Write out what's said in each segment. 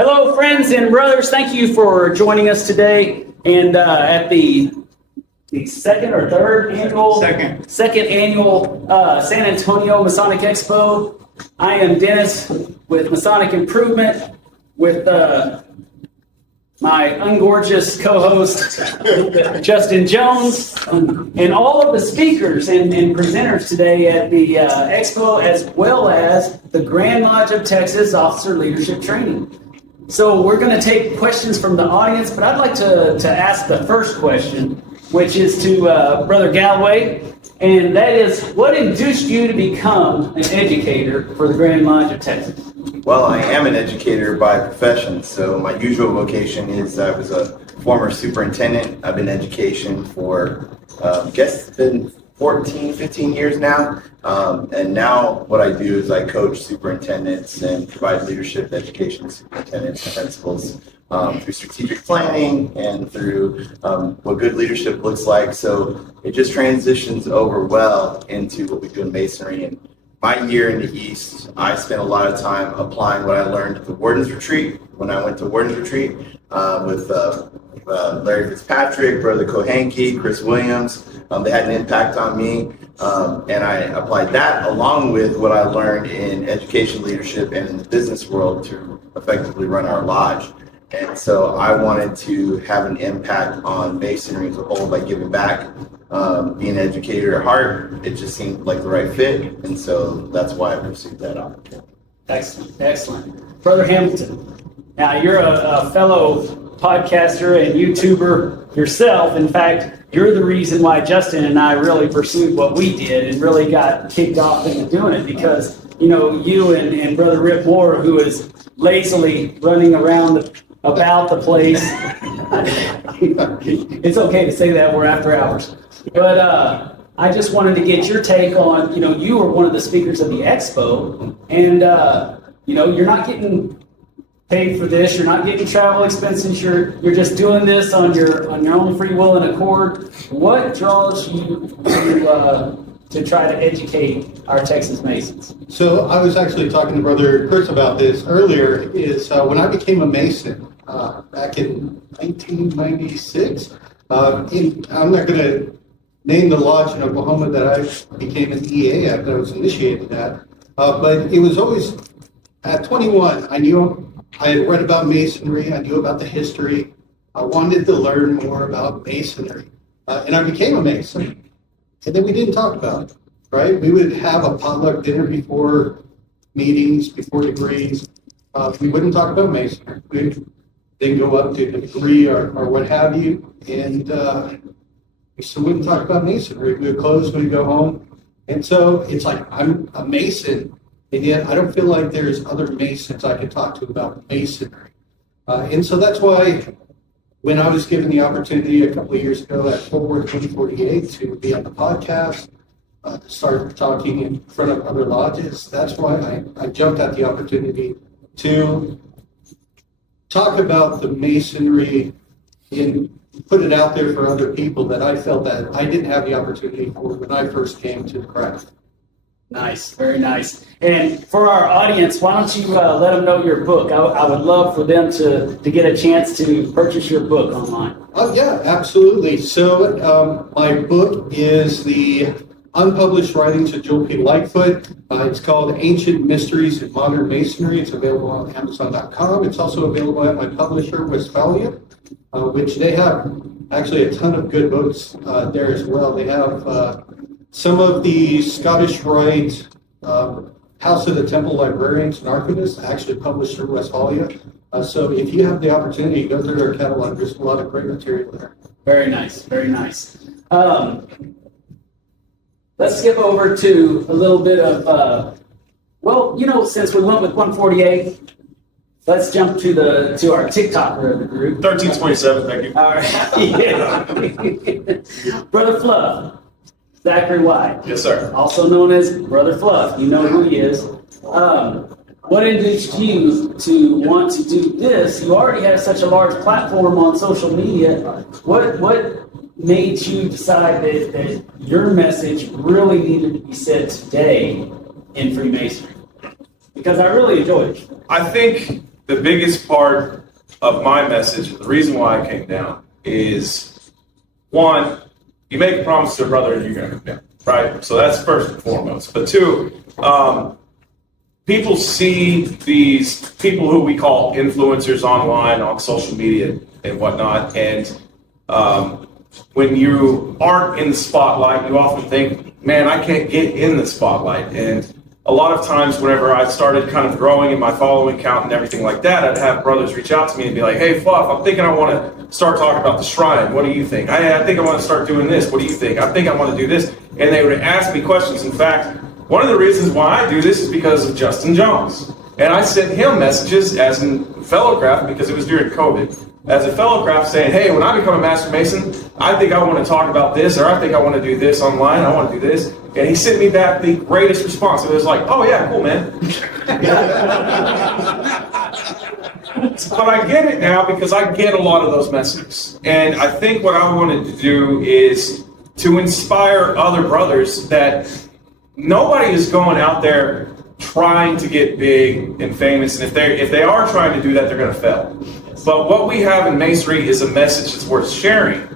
Hello, friends and brothers. Thank you for joining us today. And at the second or third annual second annual San Antonio Masonic Expo. I am Dennis with Masonic Improvement with my ungorgeous co-host Justin Jones, and all of the speakers and presenters today at the Expo, as well as the Grand Lodge of Texas Officer Leadership Training. So we're going to take questions from the audience, but I'd like to ask the first question, which is to Brother Galloway, and that is, what induced you to become an educator for the Grand Lodge of Texas? Well, I am an educator by profession, so my usual vocation is I was a former superintendent. I've been in education for, I guess it's been 14, 15 years now. And now what I do is I coach superintendents and provide leadership education to superintendents and principals through strategic planning and through what good leadership looks like. So it just transitions over well into what we do in Masonry. And my year in the East, I spent a lot of time applying what I learned at the Warden's Retreat. When I went to Warden's Retreat with Larry Fitzpatrick, Brother Kohanke, Chris Williams, they had an impact on me. And I applied that along with what I learned in education leadership and in the business world to effectively run our lodge. And so I wanted to have an impact on Masonry as a whole by giving back. Being an educator at heart, it just seemed like the right fit, and so that's why I pursued that opportunity. Excellent, excellent. Brother Hamilton, now you're a fellow podcaster and YouTuber yourself. In fact, you're the reason why Justin and I really pursued what we did and really got kicked off into doing it, because, you know, you and Brother Rip Moore, who is lazily running around about the place. It's okay to say that, we're after hours. But I just wanted to get your take on, you know, you were one of the speakers of the Expo, and, you know, you're not getting paid for this, you're not getting travel expenses, you're just doing this on your own free will and accord. What draws you to try to educate our Texas Masons? So I was actually talking to Brother Chris about this earlier, is when I became a Mason back in 1996, I'm not going to name the lodge in Oklahoma that I became an EA at, that I was initiated at, but it was always, at 21, I had read about Masonry, I knew about the history, I wanted to learn more about Masonry, and I became a Mason, and then we didn't talk about it, right? We would have a potluck dinner before meetings, before degrees. We wouldn't talk about Masonry. We'd then go up to the degree or what have you, and we still wouldn't talk about Masonry. We would close, we'd go home. And so it's like, I'm a Mason, and yet I don't feel like there's other Masons I could talk to about Masonry. And so that's why when I was given the opportunity a couple of years ago at Forward 2048 to be on the podcast, to start talking in front of other lodges, that's why I jumped at the opportunity to talk about the Masonry and put it out there for other people that I felt that I didn't have the opportunity for when I first came to the craft. Nice, very nice. And for our audience, why don't you let them know your book? I would love for them to get a chance to purchase your book online. Oh, yeah, absolutely. So my book is the unpublished writings of Joel P. Lightfoot. It's called Ancient Mysteries in Modern Masonry. It's available on Amazon.com. It's also available at my publisher, Westphalia, which they have actually a ton of good books there as well. They have some of the Scottish Rite House of the Temple Librarians and Archivists actually published through Westphalia. So if you have the opportunity, go through their catalog. There's a lot of great material there. Very nice, very nice. Let's skip over to a little bit of, well, you know, since we went with 148, let's jump to our TikToker of the group. 1327, thank you. All right. Yeah. Brother Fluff, Zachary White. Yes, sir. Also known as Brother Fluff. You know who he is. What induced you to want to do this? You already have such a large platform on social media. What made you decide that your message really needed to be said today in Freemasonry? Because I really enjoyed it. I think the biggest part of my message, the reason why I came down is, one, you make a promise to a brother and you're going to come down, right? So that's first and foremost. But two, people see these people who we call influencers online, on social media and whatnot, and when you aren't in the spotlight, you often think, man, I can't get in the spotlight. And a lot of times whenever I started kind of growing in my following count and everything like that, I'd have brothers reach out to me and be like, hey, Fluff, I'm thinking I want to start talking about the shrine. What do you think? I think I want to start doing this. What do you think? I think I want to do this. And they would ask me questions. In fact, one of the reasons why I do this is because of Justin Jones. And I sent him messages as a fellow craft, because it was during COVID, as a fellow craft saying, hey, when I become a Master Mason, I think I want to talk about this, or I think I want to do this online, I want to do this. And he sent me back the greatest response. It was like, oh yeah, cool, man. But I get it now because I get a lot of those messages. And I think what I wanted to do is to inspire other brothers that nobody is going out there trying to get big and famous. And if they are trying to do that, they're going to fail. But what we have in Masonry is a message that's worth sharing.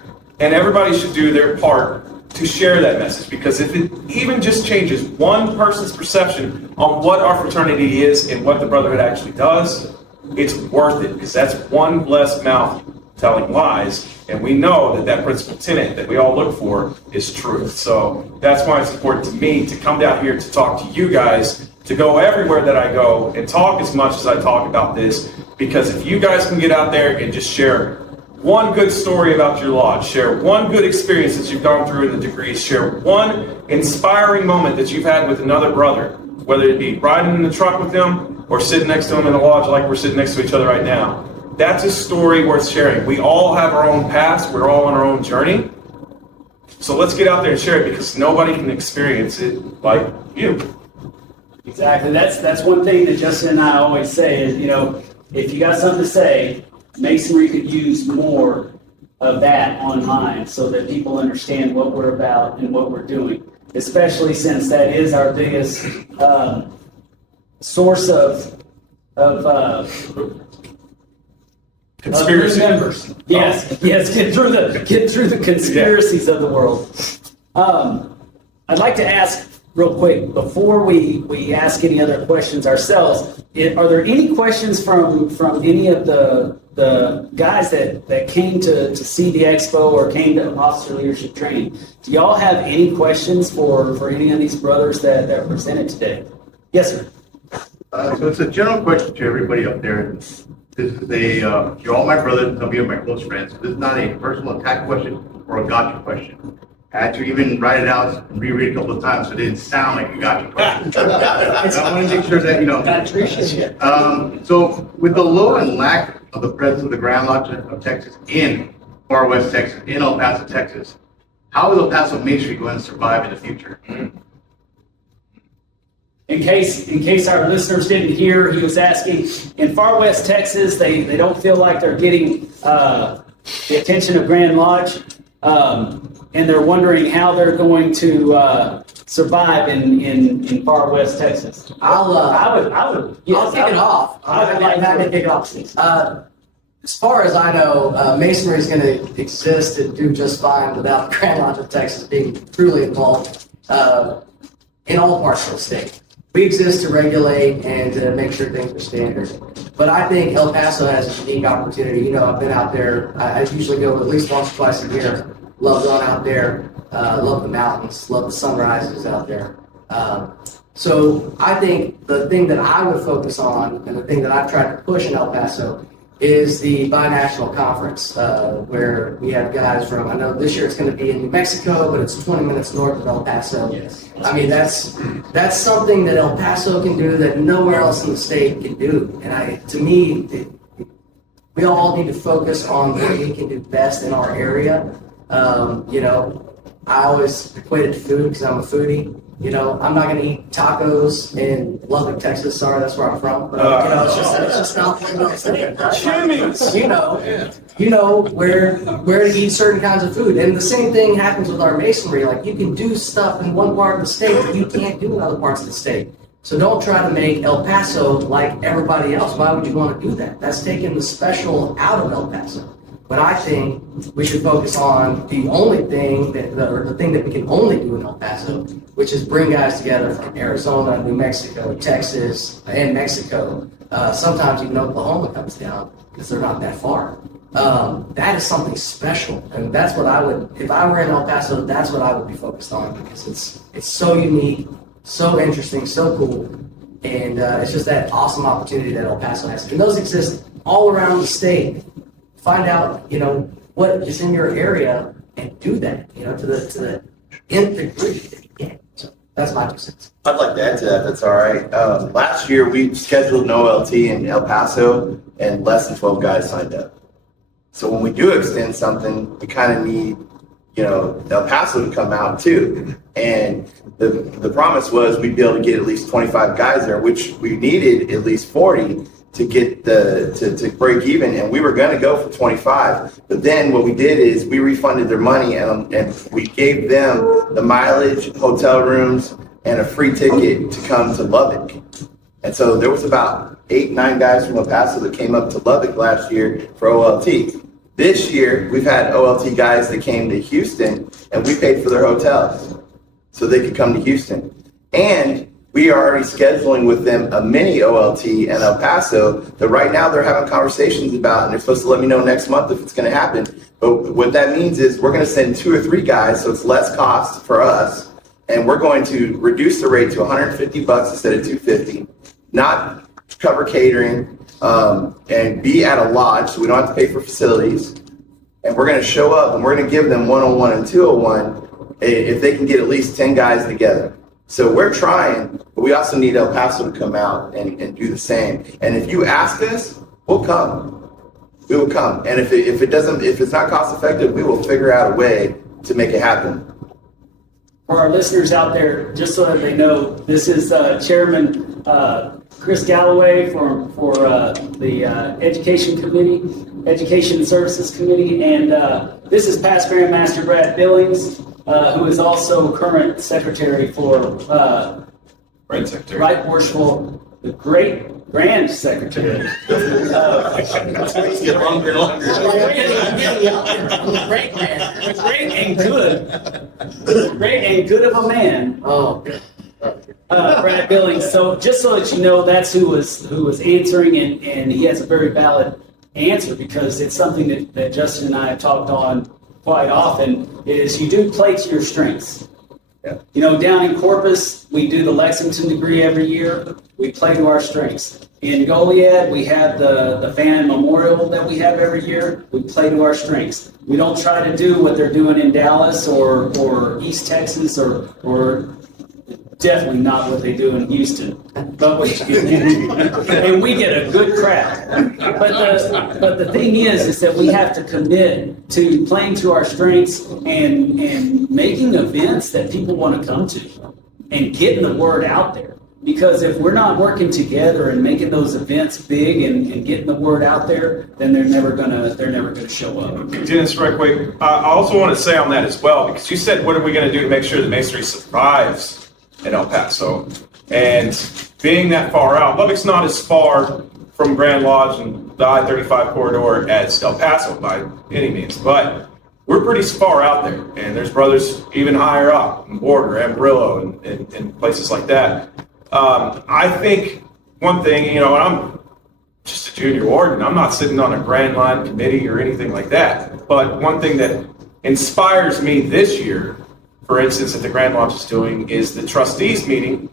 And everybody should do their part to share that message, because if it even just changes one person's perception on what our fraternity is and what the Brotherhood actually does, it's worth it, because that's one less mouth telling lies, and we know that that principal tenet that we all look for is truth. So that's why it's important to me to come down here to talk to you guys, to go everywhere that I go and talk as much as I talk about this, because if you guys can get out there and just share one good story about your lodge, share one good experience that you've gone through in the degrees, share one inspiring moment that you've had with another brother, whether it be riding in the truck with them or sitting next to them in the lodge like we're sitting next to each other right now. That's a story worth sharing. We all have our own past. We're all on our own journey. So let's get out there and share it, because nobody can experience it like you. Exactly. That's one thing that Justin and I always say is, if you got something to say, Masonry could use more of that online so that people understand what we're about and what we're doing, especially since that is our biggest source of Conspiracy members. Yes, get through the conspiracies of the world. I'd like to ask real quick before we ask any other questions ourselves. Are there any questions from any of the guys that came to see the expo or came to Apostle Leadership Training? Do y'all have any questions for any of these brothers that presented today? Yes, sir. So it's a general question to everybody up there. This is you're all my brothers, some of you are my close friends. This is not a personal attack question or a gotcha question. I had to even write it out and reread it a couple of times so it didn't sound like a gotcha question. I want to make sure that, so with the low and lack of the presence of the Grand Lodge of Texas in Far West Texas, in El Paso, Texas, how is El Paso Masonry going to survive in the future? In case our listeners didn't hear, he was asking, in Far West Texas, they don't feel like they're getting the attention of Grand Lodge, and they're wondering how they're going to survive in Far West Texas. I'll kick it off. I'd kick it off. As far as I know, Masonry is going to exist and do just fine without the Grand Lodge of Texas being truly involved in all parts of the state. We exist to regulate and to make sure things are standard. But I think El Paso has a unique opportunity. I've been out there. I usually go at least once or twice a year. Love going out there. Love the mountains. Love the sunrises out there. So I think the thing that I would focus on, and the thing that I've tried to push in El Paso, is the binational conference, where we have guys from, I know this year it's going to be in New Mexico, but it's 20 minutes north of El Paso. Yes. I mean, that's something that El Paso can do that nowhere else in the state can do. And to me, we all need to focus on what we can do best in our area. I always equate it to food because I'm a foodie. I'm not going to eat tacos in Lubbock, Texas. Sorry, that's where I'm from. But, it's just not one of those things. You know where to eat certain kinds of food. And the same thing happens with our masonry. Like, you can do stuff in one part of the state that you can't do in other parts of the state. So don't try to make El Paso like everybody else. Why would you want to do that? That's taking the special out of El Paso. But I think we should focus on the only thing or the thing that we can only do in El Paso, which is bring guys together from Arizona, New Mexico, Texas, and Mexico. Sometimes even Oklahoma comes down because they're not that far. That is something special, and that's what I would, if I were in El Paso, that's what I would be focused on, because it's so unique, so interesting, so cool, and it's just that awesome opportunity that El Paso has. And those exist all around the state. Find out, what is in your area and do that, to the nth degree that you can. So that's my 2 cents. I'd like to add to that, that's all right. Last year, we scheduled an OLT in El Paso, and less than 12 guys signed up. So when we do extend something, we kind of need, El Paso to come out too. And the promise was we'd be able to get at least 25 guys there, which we needed at least 40 to get to break even, and we were going to go for 25. But then what we did is we refunded their money, and we gave them the mileage, hotel rooms, and a free ticket to come to Lubbock. And so there was about 8-9 guys from El Paso that came up to Lubbock last year for OLT. This year, we've had OLT guys that came to Houston, and we paid for their hotels so they could come to Houston. And we are already scheduling with them a mini OLT in El Paso that right now they're having conversations about, and they're supposed to let me know next month if it's going to happen. But what that means is we're going to send 2 or 3 guys, so it's less cost for us, and we're going to reduce the rate to $150 instead of $250, not cover catering, and be at a lodge, so we don't have to pay for facilities. And we're going to show up, and we're going to give them 101 and 201 if they can get at least 10 guys together. So we're trying, but we also need El Paso to come out and do the same. And if you ask us, we'll come. We will come. And if it's not cost effective, we will figure out a way to make it happen. For our listeners out there, just so that they know, this is Chairman Chris Galloway for the Education Committee, Education Services Committee, and this is past Grandmaster Brad Billings, who is also current secretary for Right Worshipful, the great Grand Secretary. Let's get longer and longer. Great man. Great and good. Great and good of a man. Oh, good. Brad Billings. So just so that you know, that's who was answering, and he has a very valid answer, because it's something that Justin and I have talked on quite often, is you do play to your strengths. Yeah. Down in Corpus, we do the Lexington degree every year. We play to our strengths. In Goliad, we have the fan memorial that we have every year. We play to our strengths. We don't try to do what they're doing in Dallas or East Texas or definitely not what they do in Houston. But and we get a good crowd. But the thing is that we have to commit to playing to our strengths and making events that people want to come to and getting the word out there. Because if we're not working together and making those events big and getting the word out there, then they're never gonna show up. Dennis, right quick. I also want to say on that as well, because you said, what are we going to do to make sure that Masonry survives in El Paso? And being that far out, Lubbock's not as far from Grand Lodge and the I-35 corridor as El Paso by any means, but we're pretty far out there, and there's brothers even higher up in Border, Amarillo, and places like that. I think one thing, I'm just a junior warden. I'm not sitting on a Grand Line committee or anything like that. But one thing that inspires me this year, for instance, that the Grand Lodge is doing, is the trustees meeting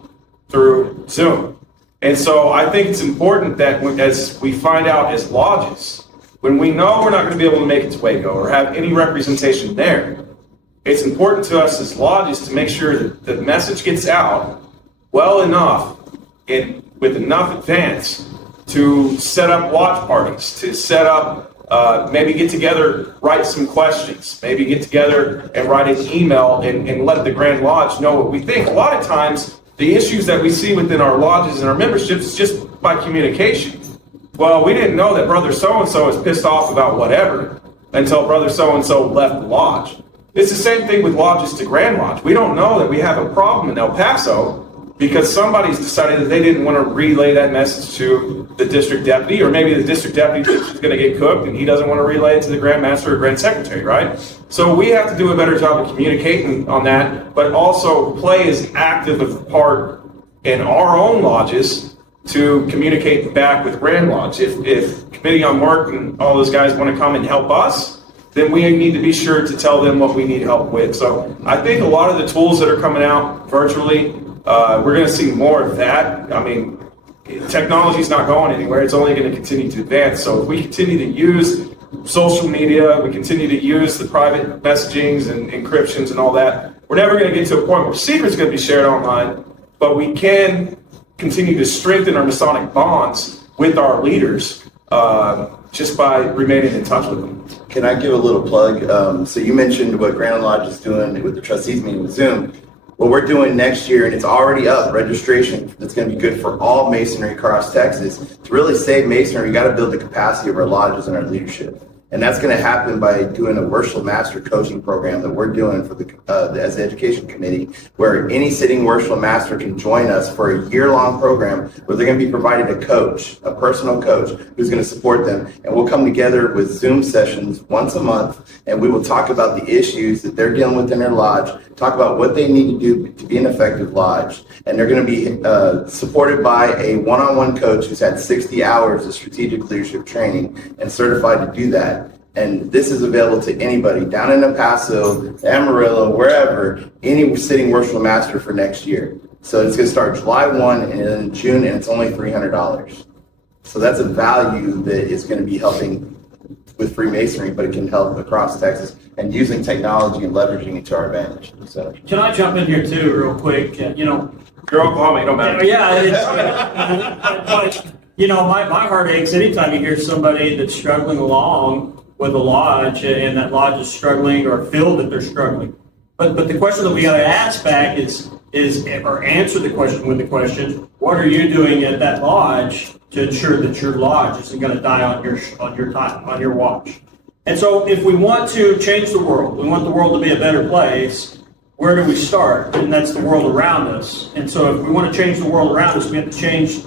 through Zoom. And so I think it's important that as we find out as lodges, when we know we're not going to be able to make it to Waco or have any representation there, it's important to us as lodges to make sure that the message gets out well enough and with enough advance to set up watch parties, to set up, maybe get together, write some questions, maybe get together and write an email and let the Grand Lodge know what we think. A lot of times, the issues that we see within our lodges and our memberships is just by communication. Well, we didn't know that brother so-and-so is pissed off about whatever until brother so-and-so left the lodge. It's the same thing with lodges to Grand Lodge. We don't know that we have a problem in El Paso because somebody's decided that they didn't want to relay that message to the district deputy, or maybe the district deputy thinks he's going to get cooked and he doesn't want to relay it to the Grand Master or Grand Secretary, right? So we have to do a better job of communicating on that, but also play as active a part in our own lodges to communicate back with Grand Lodge. If Committee on Work and all those guys want to come and help us, then we need to be sure to tell them what we need help with. So I think a lot of the tools that are coming out virtually, we're going to see more of that. I mean, technology's not going anywhere. It's only going to continue to advance. So if we continue to use social media, we continue to use the private messagings and encryptions and all that, we're never going to get to a point where secrets are going to be shared online, but we can continue to strengthen our Masonic bonds with our leaders just by remaining in touch with them. Can I give a little plug? So you mentioned what Grand Lodge is doing with the trustees meeting with Zoom. What we're doing next year, and it's already up, registration that's going to be good for all Masonry across Texas. To really save Masonry, we got to build the capacity of our lodges and our leadership. And that's going to happen by doing a worship master coaching program that we're doing for as the education committee, where any sitting worship master can join us for a year-long program where they're going to be provided a coach, a personal coach, who's going to support them. And we'll come together with Zoom sessions once a month, and we will talk about the issues that they're dealing with in their lodge, talk about what they need to do to be an effective lodge. And they're going to be supported by a one-on-one coach who's had 60 hours of strategic leadership training and certified to do that. And this is available to anybody down in El Paso, Amarillo, wherever, any sitting worship master for next year. So it's going to start July 1 and then in June, and it's only $300. So that's a value that is going to be helping with Freemasonry, but it can help across Texas and using technology and leveraging it to our advantage. So Can I jump in here too, real quick? You're Oklahoma, you don't matter. But, my heart aches anytime you hear somebody that's struggling along with a lodge and that lodge is struggling or feel that they're struggling. But the question that we got to ask back is or answer the question with the question, what are you doing at that lodge to ensure that your lodge isn't going to die on your time, on your watch? And so if we want to change the world, we want the world to be a better place, where do we start? And that's the world around us. And so if we want to change the world around us, we have to change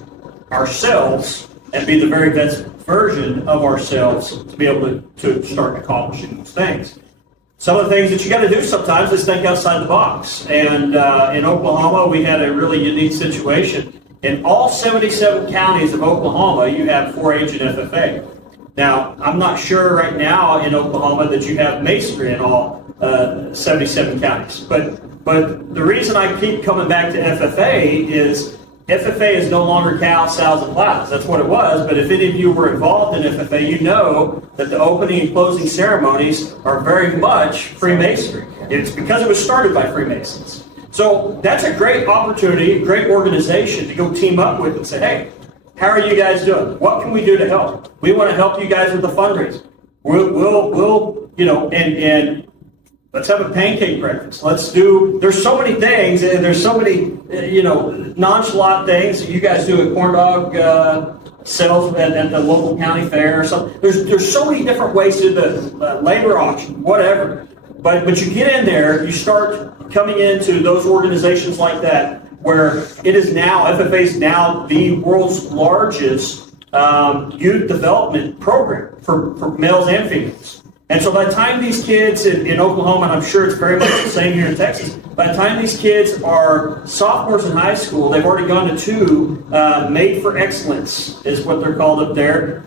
ourselves and be the very best version of ourselves to be able to start accomplishing those things. Some of the things that you got to do sometimes is think outside the box. And in Oklahoma, we had a really unique situation. In all 77 counties of Oklahoma, you have 4-H and FFA. Now, I'm not sure right now in Oklahoma that you have masonry in all 77 counties. But the reason I keep coming back to FFA is FFA is no longer cows, sows, and plows. That's what it was. But if any of you were involved in FFA, you know that the opening and closing ceremonies are very much Freemasonry. It's because it was started by Freemasons. So that's a great opportunity, great organization to go team up with and say, hey, how are you guys doing? What can we do to help? We want to help you guys with the fundraising. We'll and let's have a pancake breakfast. There's so many things, and there's so many, nonchalant things that you guys do at corn dog sales at the local county fair or something. There's so many different ways to the labor auction, whatever. But you get in there, you start coming into those organizations like that, where it is now, FFA is now the world's largest youth development program for males and females. And so by the time these kids in Oklahoma, and I'm sure it's very much the same here in Texas, by the time these kids are sophomores in high school, they've already gone to 2 Made for Excellence, is what they're called up there,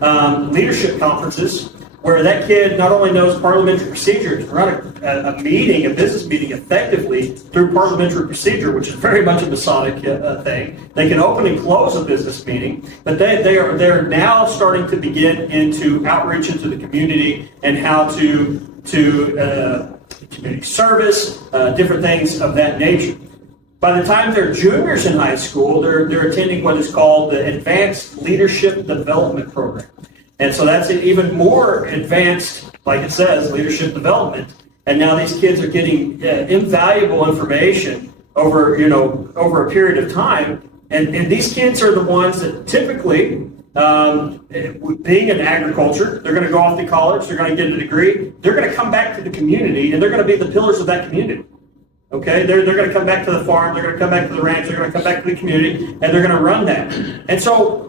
leadership conferences, where that kid not only knows parliamentary procedure to run a business meeting effectively through parliamentary procedure, which is very much a Masonic thing. They can open and close a business meeting, but they're now starting to begin into outreach into the community and how to community service, different things of that nature. By the time they're juniors in high school, they're attending what is called the Advanced Leadership Development Program. And so that's an even more advanced, like it says, leadership development. And now these kids are getting invaluable information over a period of time. And these kids are the ones that typically, being in agriculture, they're going to go off to college, they're going to get a degree, they're going to come back to the community, and they're going to be the pillars of that community. Okay, they're going to come back to the farm, they're going to come back to the ranch, they're going to come back to the community, and they're going to run that. And so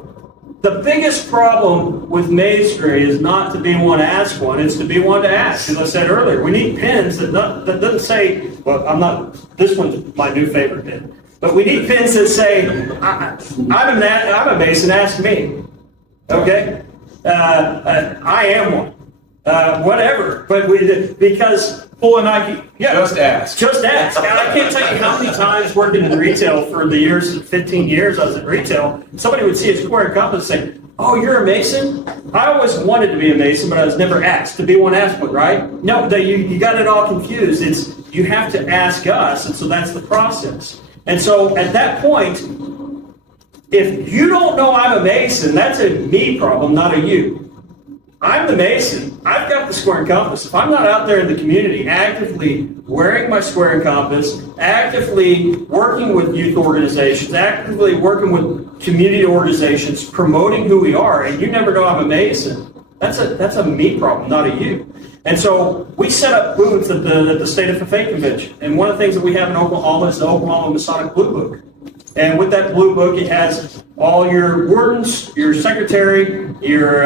the biggest problem with masonry is not to be one to ask one, it's to be one to ask. As I said earlier, we need pins that doesn't say, well, this one's my new favorite pin. But we need pins that say, I'm a Mason, ask me. Okay? I am one. Whatever. But because Pull a Nike. Yeah. Just ask. just ask. I can't tell you how many times working in retail for the 15 years I was in retail, somebody would see a square and compass and say, oh, you're a Mason? I always wanted to be a Mason, but I was never asked. To be one asked one, right? No, you got it all confused. You have to ask us, and so that's the process. And so at that point, if you don't know I'm a Mason, that's a me problem, not a you. I'm the Mason. I've got the square and compass. If I'm not out there in the community actively wearing my square and compass, actively working with youth organizations, actively working with community organizations, promoting who we are, and you never know I'm a Mason, that's a me problem, not a you. And so we set up booths at the State of FFA Convention. And one of the things that we have in Oklahoma is the Oklahoma Masonic Blue Book. And with that blue book, it has all your wardens, your secretary, your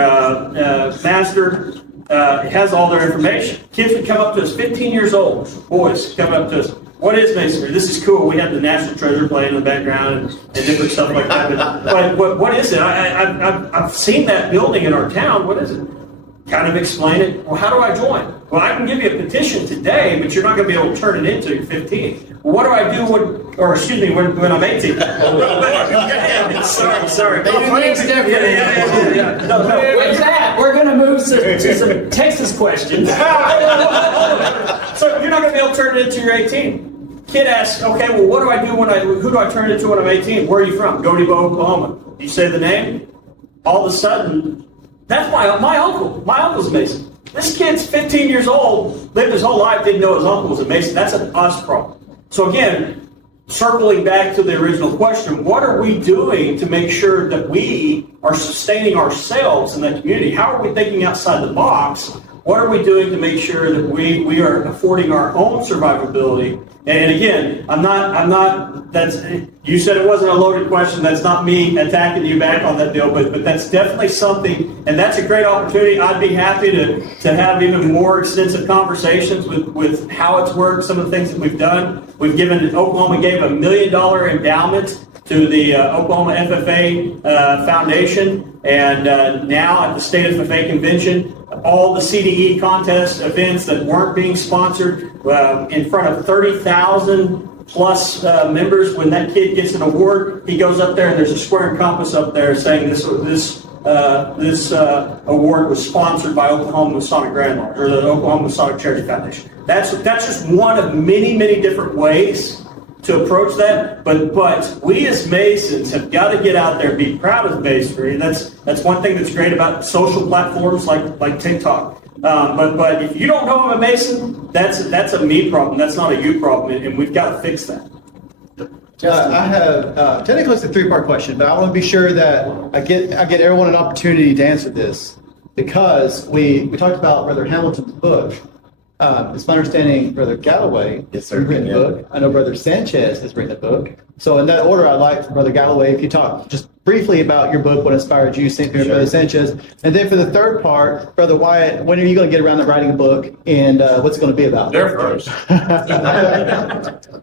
master. It has all their information. Kids would come up to us, 15 years old, boys come up to us. What is masonry? This is cool. We have the National Treasure playing in the background and different stuff like that. But what is it? I've seen that building in our town. What is it? Kind of explain it. Well, how do I join? Well, I can give you a petition today, but you're not going to be able to turn it into you're 15. Well, what do I do when I'm 18? Sorry. They do things different. Yeah. No. With that, we're going to move to some Texas questions. So you're not going to be able to turn it into you're 18. Kid asks, okay, well, what do I do who do I turn it into when I'm 18? Where are you from? Godebo, Oklahoma. You say the name, all of a sudden, that's my uncle. My uncle's a Mason. This kid's 15 years old, lived his whole life, didn't know his uncle was a Mason. That's an us problem. So again, circling back to the original question, what are we doing to make sure that we are sustaining ourselves in that community? How are we thinking outside the box? What are we doing to make sure that we are affording our own survivability? And again, you said it wasn't a loaded question. That's not me attacking you back on that deal, but that's definitely something, and that's a great opportunity. I'd be happy to have even more extensive conversations with how it's worked, some of the things that we've done. Oklahoma gave $1 million endowment to the Oklahoma FFA Foundation, and now at the State FFA Convention, all the CDE contest events that weren't being sponsored in front of 30,000 plus members. When that kid gets an award, he goes up there and there's a square and compass up there saying this award was sponsored by Oklahoma Masonic Grand Lodge or the Oklahoma Masonic Charity Foundation. That's just one of many different ways to approach that, but we as Masons have got to get out there and be proud of Masonry. That's one thing that's great about social platforms like TikTok. But if you don't know I'm a Mason, that's a me problem. That's not a you problem, and we've got to fix that. I have technically it's a three-part question, but I want to be sure that I get everyone an opportunity to answer this because we talked about Brother Hamilton's book. It's my understanding Brother Galloway has written a book. I know Brother Sanchez has written a book. So in that order, I'd like for Brother Galloway, if you talk just briefly about your book, what inspired you, same thing with Brother Sanchez. And then for the third part, Brother Wyatt, when are you going to get around to writing a book and what's it going to be about? They're first.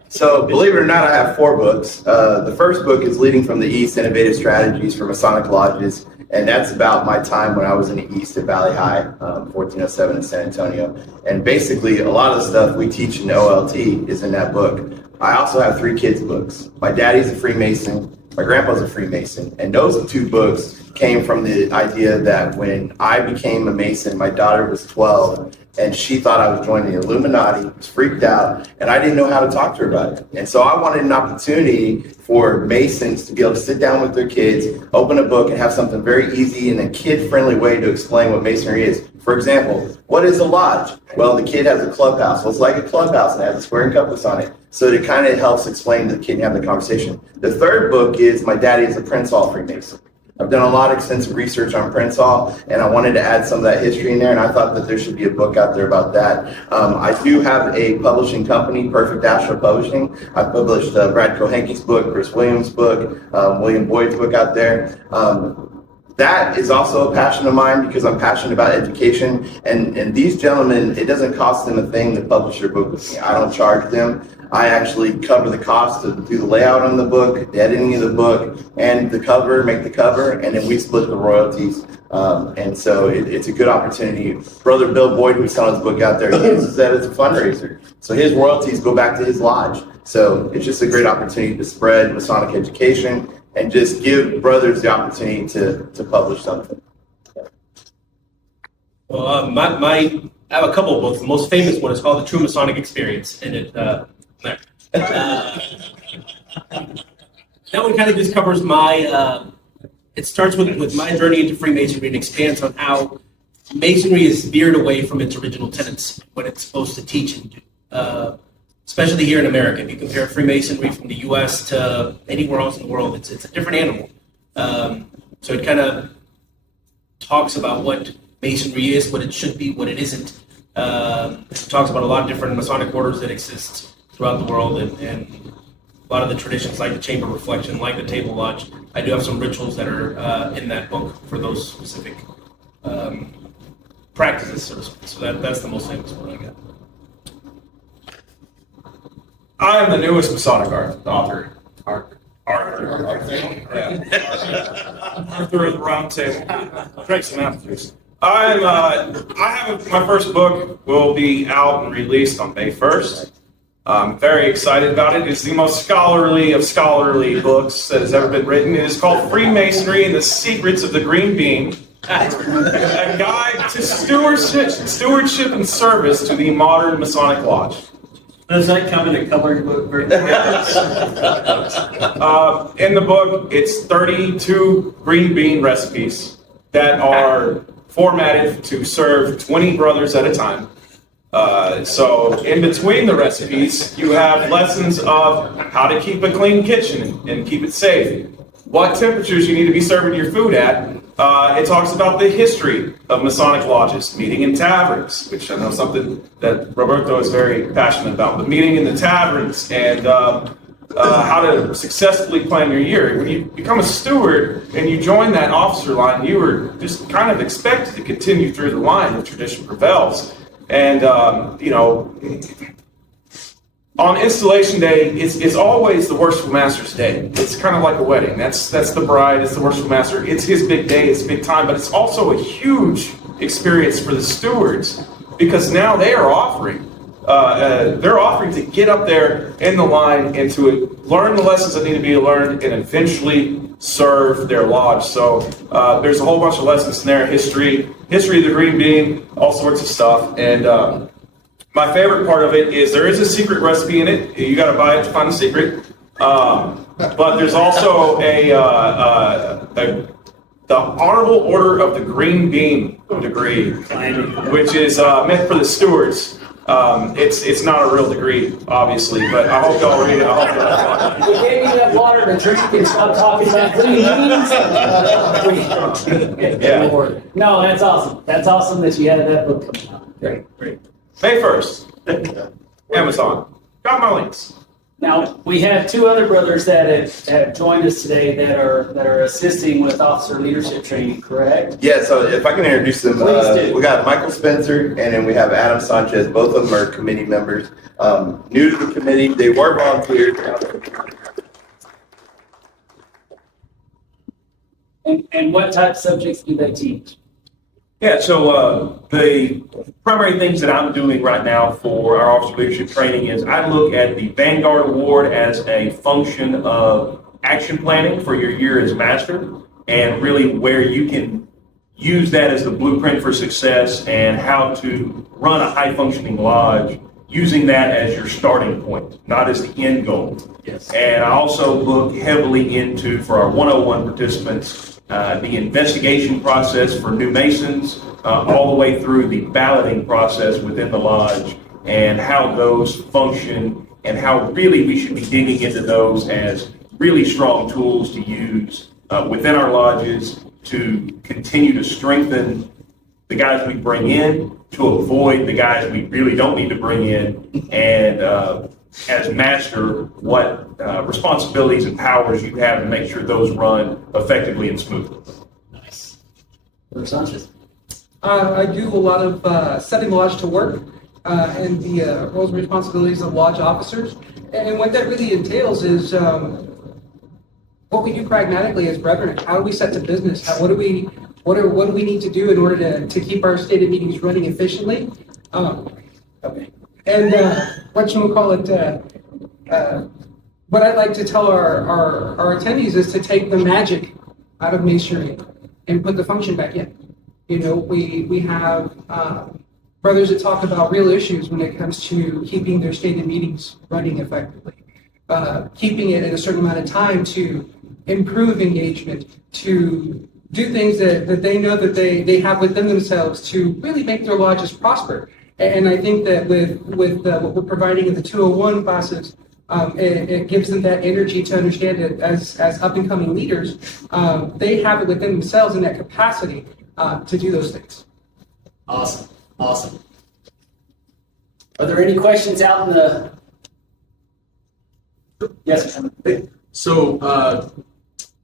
So, believe it or not, I have 4 books. The first book is Leading from the East, Innovative Strategies for Masonic Lodges. And that's about my time when I was in the East at Valley High, 1407 in San Antonio. And basically, a lot of the stuff we teach in OLT is in that book. I also have 3 kids' books. My daddy's a Freemason. My grandpa's a Freemason. And those 2 books came from the idea that when I became a Mason, my daughter was 12, and she thought I was joining the Illuminati, was freaked out, and I didn't know how to talk to her about it. And so I wanted an opportunity for Masons to be able to sit down with their kids, open a book, and have something very easy in a kid-friendly way to explain what Masonry is. For example, what is a lodge? Well, the kid has a clubhouse. Well, it's like a clubhouse and it has a square and compass on it. So it kind of helps explain to the kid and have the conversation. The third book is My Daddy is a Prince Hall Freemason. I've done a lot of extensive research on Prince-Hall, and I wanted to add some of that history in there, and I thought that there should be a book out there about that. I do have a publishing company, Perfect Astro Publishing. I published Brad Kohenke's book, Chris Williams' book, William Boyd's book out there. That is also a passion of mine because I'm passionate about education. And these gentlemen, it doesn't cost them a thing to publish their book with me. I don't charge them. I actually cover the cost to do the layout on the book, the editing of the book, and the cover, make the cover, and then we split the royalties. And so it's a good opportunity. Brother Bill Boyd, who's selling his book out there, he uses that as a fundraiser. So his royalties go back to his lodge. So it's just a great opportunity to spread Masonic education and just give brothers the opportunity to publish something. Well, I have a couple of books. The most famous one is called The True Masonic Experience, and that one kind of just covers my. It starts with my journey into Freemasonry and expands on how Masonry is veered away from its original tenets, what it's supposed to teach and do. Especially here in America, if you compare Freemasonry from the U.S. to anywhere else in the world, it's a different animal. So it kind of talks about what Masonry is, what it should be, what it isn't. It talks about a lot of different Masonic orders that exist throughout the world, and a lot of the traditions, like the Chamber of Reflection, like the Table Lodge. I do have some rituals that are in that book for those specific practices, so to speak. So that's the most famous one I got. I am the newest Masonic author. Arthur of the Round Table. Drink some apple juice. My first book will be out and released on May 1st. I'm very excited about it. It's the most scholarly of scholarly books that has ever been written. It is called Freemasonry and the Secrets of the Green Bean, a guide to stewardship and service to the modern Masonic Lodge. Does that come in a colored book? In the book, it's 32 green bean recipes that are formatted to serve 20 brothers at a time. So in between the recipes, you have lessons of how to keep a clean kitchen and keep it safe, what temperatures you need to be serving your food at. It talks about the history of Masonic lodges, meeting in taverns, which I know something that Roberto is very passionate about, but meeting in the taverns and how to successfully plan your year. When you become a steward and you join that officer line, you are just kind of expected to continue through the line if tradition prevails. And, on installation day, it's always the worshipful master's day. It's kind of like a wedding. That's the bride, it's the worshipful master. It's his big day, it's big time, but it's also a huge experience for the stewards because now they are offering. They're offering to get up there in the line and to learn the lessons that need to be learned and eventually serve their lodge. So there's a whole bunch of lessons in there, history of the green bean, all sorts of stuff. And my favorite part of it is there is a secret recipe in it. You got to buy it to find the secret. But there's also the Honorable Order of the Green Bean degree, which is meant for the stewards. It's not a real degree, obviously, but I hope y'all read it. I hope y'all We gave you that water to drink and stop talking about green beans. Yeah. No, that's awesome. That's awesome that you had that book coming out. Great. May 1st, Amazon. Got my links. Now, we have two other brothers that have joined us today that are assisting with officer leadership training, correct? Yeah, so if I can introduce them, Please do. we got Michael Spencer and then we have Adam Sanchez. Both of them are committee members. New to the committee, they were volunteers. And what type of subjects do they teach? Yeah, so the primary things that I'm doing right now for our officer leadership training is I look at the Vanguard Award as a function of action planning for your year as master and really where you can use that as the blueprint for success and how to run a high functioning lodge using that as your starting point, not as the end goal. Yes. And I also look heavily into, for our 101 participants, the investigation process for new Masons, all the way through the balloting process within the lodge and how those function and how really we should be digging into those as really strong tools to use within our lodges to continue to strengthen the guys we bring in, to avoid the guys we really don't need to bring in, and as master what responsibilities and powers you have to make sure those run effectively and smoothly. Nice. Brother Sanchez. I do a lot of setting the lodge to work and the roles and responsibilities of lodge officers. And what that really entails is what we do pragmatically as brethren. How do we set to business? What do we need to do in order to keep our stated meetings running efficiently? And what I'd like to tell our attendees is to take the magic out of masonry and put the function back in. You know, we have brothers that talk about real issues when it comes to keeping their stated meetings running effectively, keeping it in a certain amount of time to improve engagement, to do things that they know that they have within themselves to really make their lodges prosper. And I think that with what we're providing in the 201 classes, it gives them that energy to understand it as up-and-coming leaders. They have it within themselves in that capacity to do those things. Awesome. Awesome. Are there any questions out in the? Yes. So,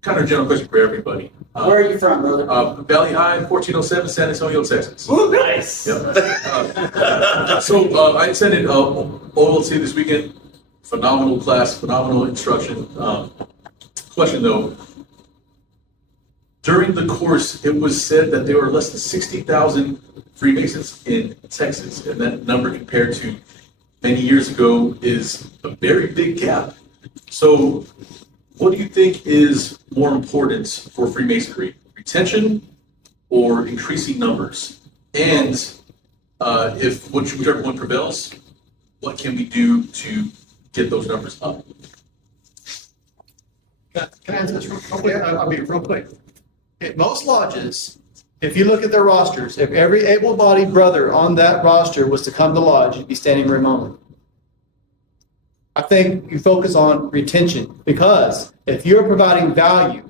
kind of a general question for everybody. Where are you from, brother? Valley High, 1407, San Antonio, Texas. Ooh, nice. Yep. So I attended OLT this weekend. Phenomenal class, phenomenal instruction. Question though, during the course, it was said that there were less than 60,000 Freemasons in Texas, and that number compared to many years ago is a very big gap. So what do you think is more important for Freemasonry, retention or increasing numbers? And if whichever one prevails, what can we do to get those numbers up? Can I answer this real quick? I'll be real quick. In most lodges, if you look at their rosters, if every able-bodied brother on that roster was to come to lodge, you'd be standing room only. I think you focus on retention, because if you're providing value,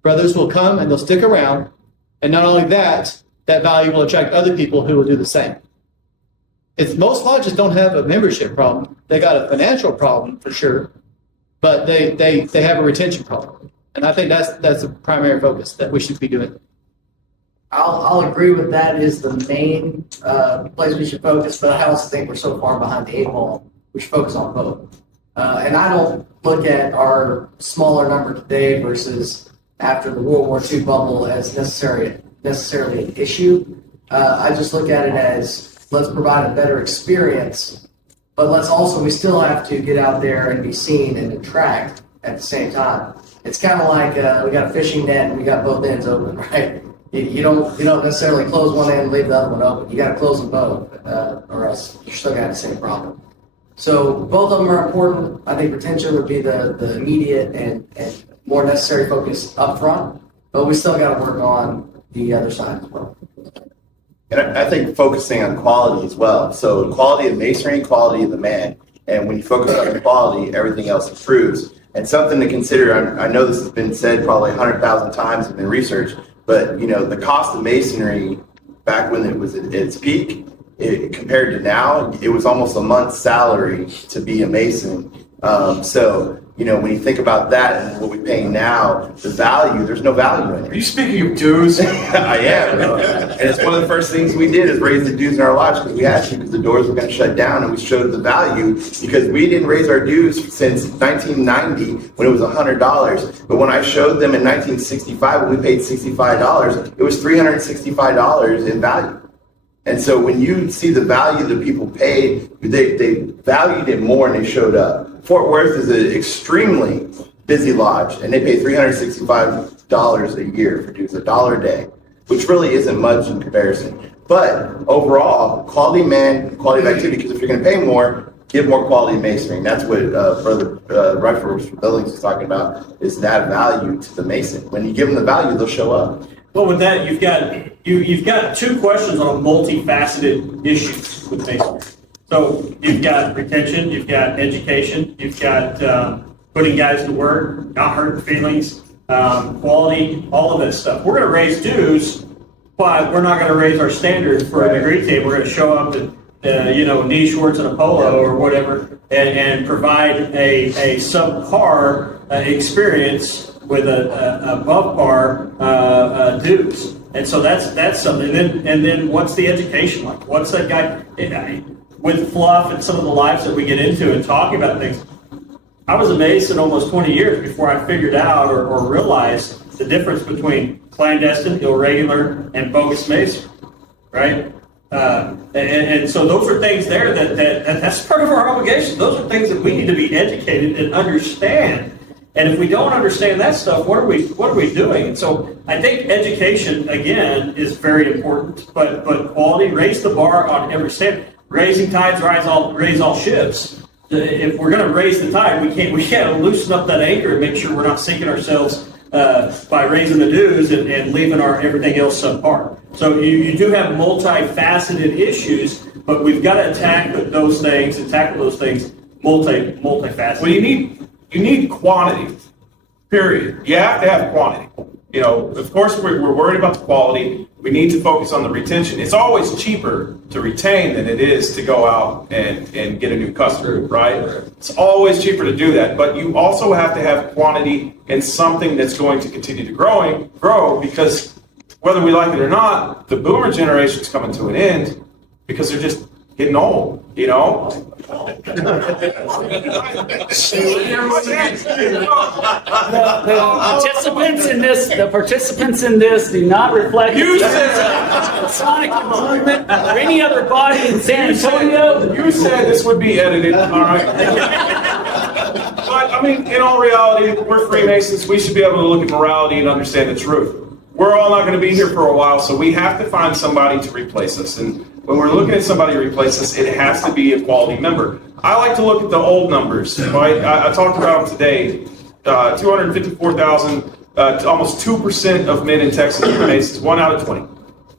brothers will come and they'll stick around. And not only that, that value will attract other people who will do the same. Most lodges don't have a membership problem. They got a financial problem for sure, but they have a retention problem. And I think that's the primary focus that we should be doing. I'll agree with that is the main place we should focus, but I also think we're so far behind the eight ball, we should focus on both. And I don't look at our smaller number today versus after the World War II bubble as necessarily an issue. I just look at it as let's provide a better experience, but we still have to get out there and be seen and attract at the same time. It's kind of like we got a fishing net and we got both ends open, right? You don't necessarily close one end and leave the other one open. You got to close them both, or else you're still got the same problem. So both of them are important. I think retention would be the immediate and more necessary focus up front, but we still got to work on the other side as well. And I think focusing on quality as well. So quality of masonry, quality of the man. And when you focus on quality, everything else improves. And something to consider, I know this has been said probably 100,000 times in research, but the cost of masonry back when it was at its peak, compared to now, it was almost a month's salary to be a mason. So when you think about that and what we're paying now, the value, there's no value in it. Are you speaking of dues? I am. And it's one of the first things we did is raise the dues in our lodge because we had to, because the doors were going to shut down, and we showed the value because we didn't raise our dues since 1990 when it was $100. But when I showed them in 1965 when we paid $65, it was $365 in value. And so when you see the value that people paid, they valued it more and they showed up. Fort Worth is an extremely busy lodge, and they pay $365 a year for dues, $1 a day, which really isn't much in comparison. But overall, quality man, quality of activity, because if you're going to pay more, give more quality masonry. And that's what Brother Rutgers for Buildings is talking about, is that value to the mason. When you give them the value, they'll show up. Well, with that, you've got two questions on a multifaceted issue with masonry. So you've got retention, you've got education, you've got putting guys to work, not hurting feelings, quality, all of that stuff. We're going to raise dues, but we're not going to raise our standards for a degree table. We're going to show up in, knee shorts and a polo or whatever, and provide a subpar experience with a above par dues. And so that's something. And then what's the education like? What's that guy with fluff and some of the lives that we get into and talking about things? I was a Mason almost 20 years before I figured out or realized the difference between clandestine, irregular, and bogus Mason, right? And so those are things there that's part of our obligation. Those are things that we need to be educated and understand. And if we don't understand that stuff, what are we doing? And so I think education, again, is very important, but quality, raise the bar on every standard. Raising tides raise all ships. If we're going to raise the tide, we can't loosen up that anchor and make sure we're not sinking ourselves by raising the dues and leaving our everything else subpar. So you do have multifaceted issues, but we've got to tackle those things multifaceted. Well, you need quantity, period. You have to have quantity. Of course, we're worried about the quality. We need to focus on the retention. It's always cheaper to retain than it is to go out and get a new customer, right? It's always cheaper to do that, but you also have to have quantity in something that's going to continue to grow, because whether we like it or not, the boomer generation's coming to an end because they're just getting old, The participants in this do not reflect You the said Masonic movement or any other body in San Antonio. You said this would be edited, all right? But, in all reality, we're Freemasons. We should be able to look at morality and understand the truth. We're all not going to be here for a while, so we have to find somebody to replace us. And when we're looking at somebody to replace us, it has to be a quality member. I like to look at the old numbers, right? I talked about them today. 254,000, almost 2% of men in Texas are Masons, 1 out of 20.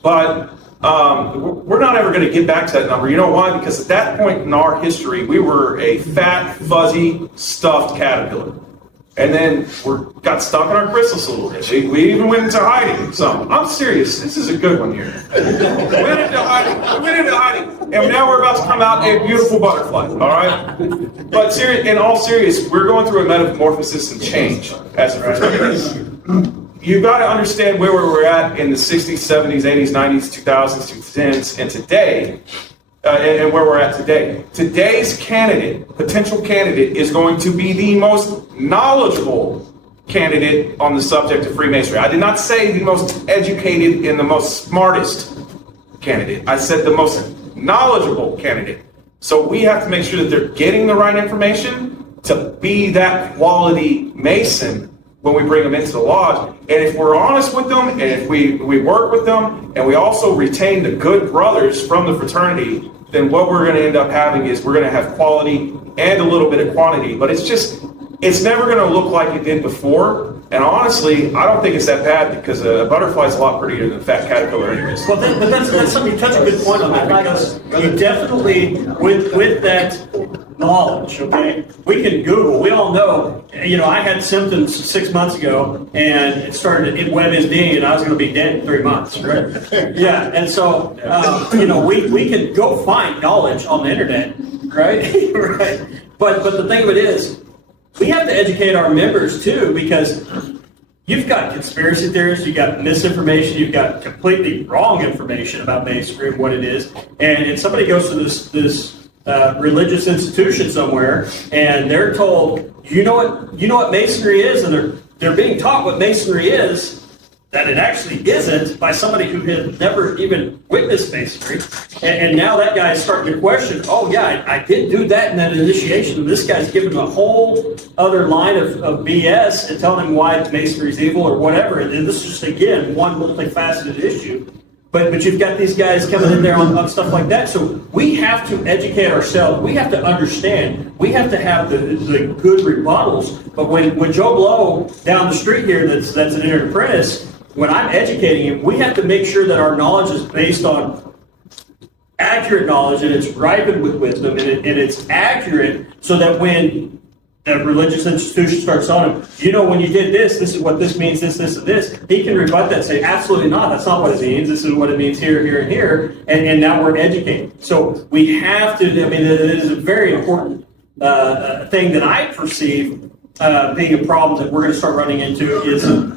But we're not ever going to get back to that number. You know why? Because at that point in our history, we were a fat, fuzzy, stuffed caterpillar. And then got stuck in our chrysalis a little bit. We even went into hiding some. I'm serious. This is a good one here. We went into hiding. And now we're about to come out a beautiful butterfly, all right? But in all seriousness, we're going through a metamorphosis and change as a fraternity. You've got to understand where we're at in the 60s, 70s, 80s, 90s, 2000s, 2010s, and today, and where we're at today. Today's potential candidate, is going to be the most knowledgeable candidate on the subject of Freemasonry. I did not say the most educated and the most smartest candidate. I said the most knowledgeable candidate. So we have to make sure that they're getting the right information to be that quality Mason when we bring them into the lodge. And if we're honest with them, and if we work with them, and we also retain the good brothers from the fraternity, then what we're going to end up having is we're going to have quality and a little bit of quantity. But it's never going to look like it did before. And honestly, I don't think it's that bad, because a butterfly's a lot prettier than a fat caterpillar anyways. Well, but that's something, you touch a good point on that, because you definitely, with that knowledge, okay, we can Google. We all know, I had symptoms 6 months ago, and it started in WebMD, and I was going to be dead in 3 months, right? Yeah, and so, we can go find knowledge on the internet, right? Right. But the thing of it is, we have to educate our members too, because you've got conspiracy theorists, you've got misinformation, you've got completely wrong information about Masonry and what it is, and somebody goes to this religious institution somewhere, and they're told, you know what Masonry is, and they're being taught what Masonry is, that it actually isn't, by somebody who had never even witnessed Masonry. And now that guy's starting to question, oh yeah, I did do that in that initiation, and this guy's giving him a whole other line of BS and telling him why Masonry's evil or whatever. And this is just, again, one multifaceted issue. But you've got these guys coming in there on stuff like that. So we have to educate ourselves. We have to understand. We have to have the good rebuttals. But when Joe Blow down the street here, that's an entered apprentice, when I'm educating him, we have to make sure that our knowledge is based on accurate knowledge, and it's ripened with wisdom, and it's accurate, so that when the religious institution starts telling him, you know, when you did this, this is what this means, this, and this, he can rebut that and say, absolutely not, that's not what it means, this is what it means here, here, and here, and now we're educated. So we have to, I mean, it is a very important thing that I perceive being a problem that we're going to start running into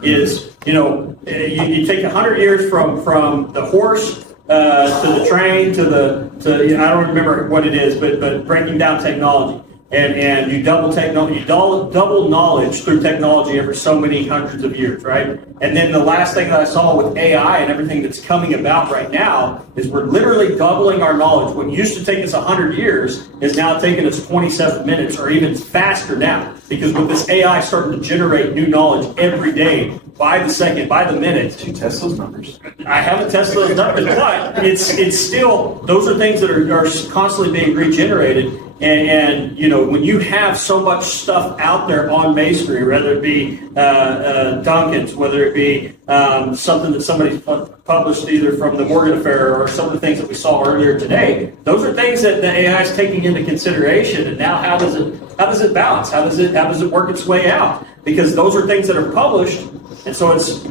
is you know, you take 100 years from the horse to the train to I don't remember what it is, but breaking down technology. And you double technology, you double knowledge through technology every so many hundreds of years, right? And then the last thing that I saw with AI and everything that's coming about right now is we're literally doubling our knowledge. What used to take us 100 years is now taking us 27 minutes or even faster now. Because with this AI starting to generate new knowledge every day, by the second, by the minute. Did you test those numbers? I haven't tested those numbers, but it's still, those are things that are constantly being regenerated. And you know, when you have so much stuff out there on masonry, whether it be Duncan's, whether it be something that somebody published either from the Morgan Affair or some of the things that we saw earlier today, those are things that the AI is taking into consideration. And now, how does it balance? How does it work its way out? Because those are things that are published, and so it's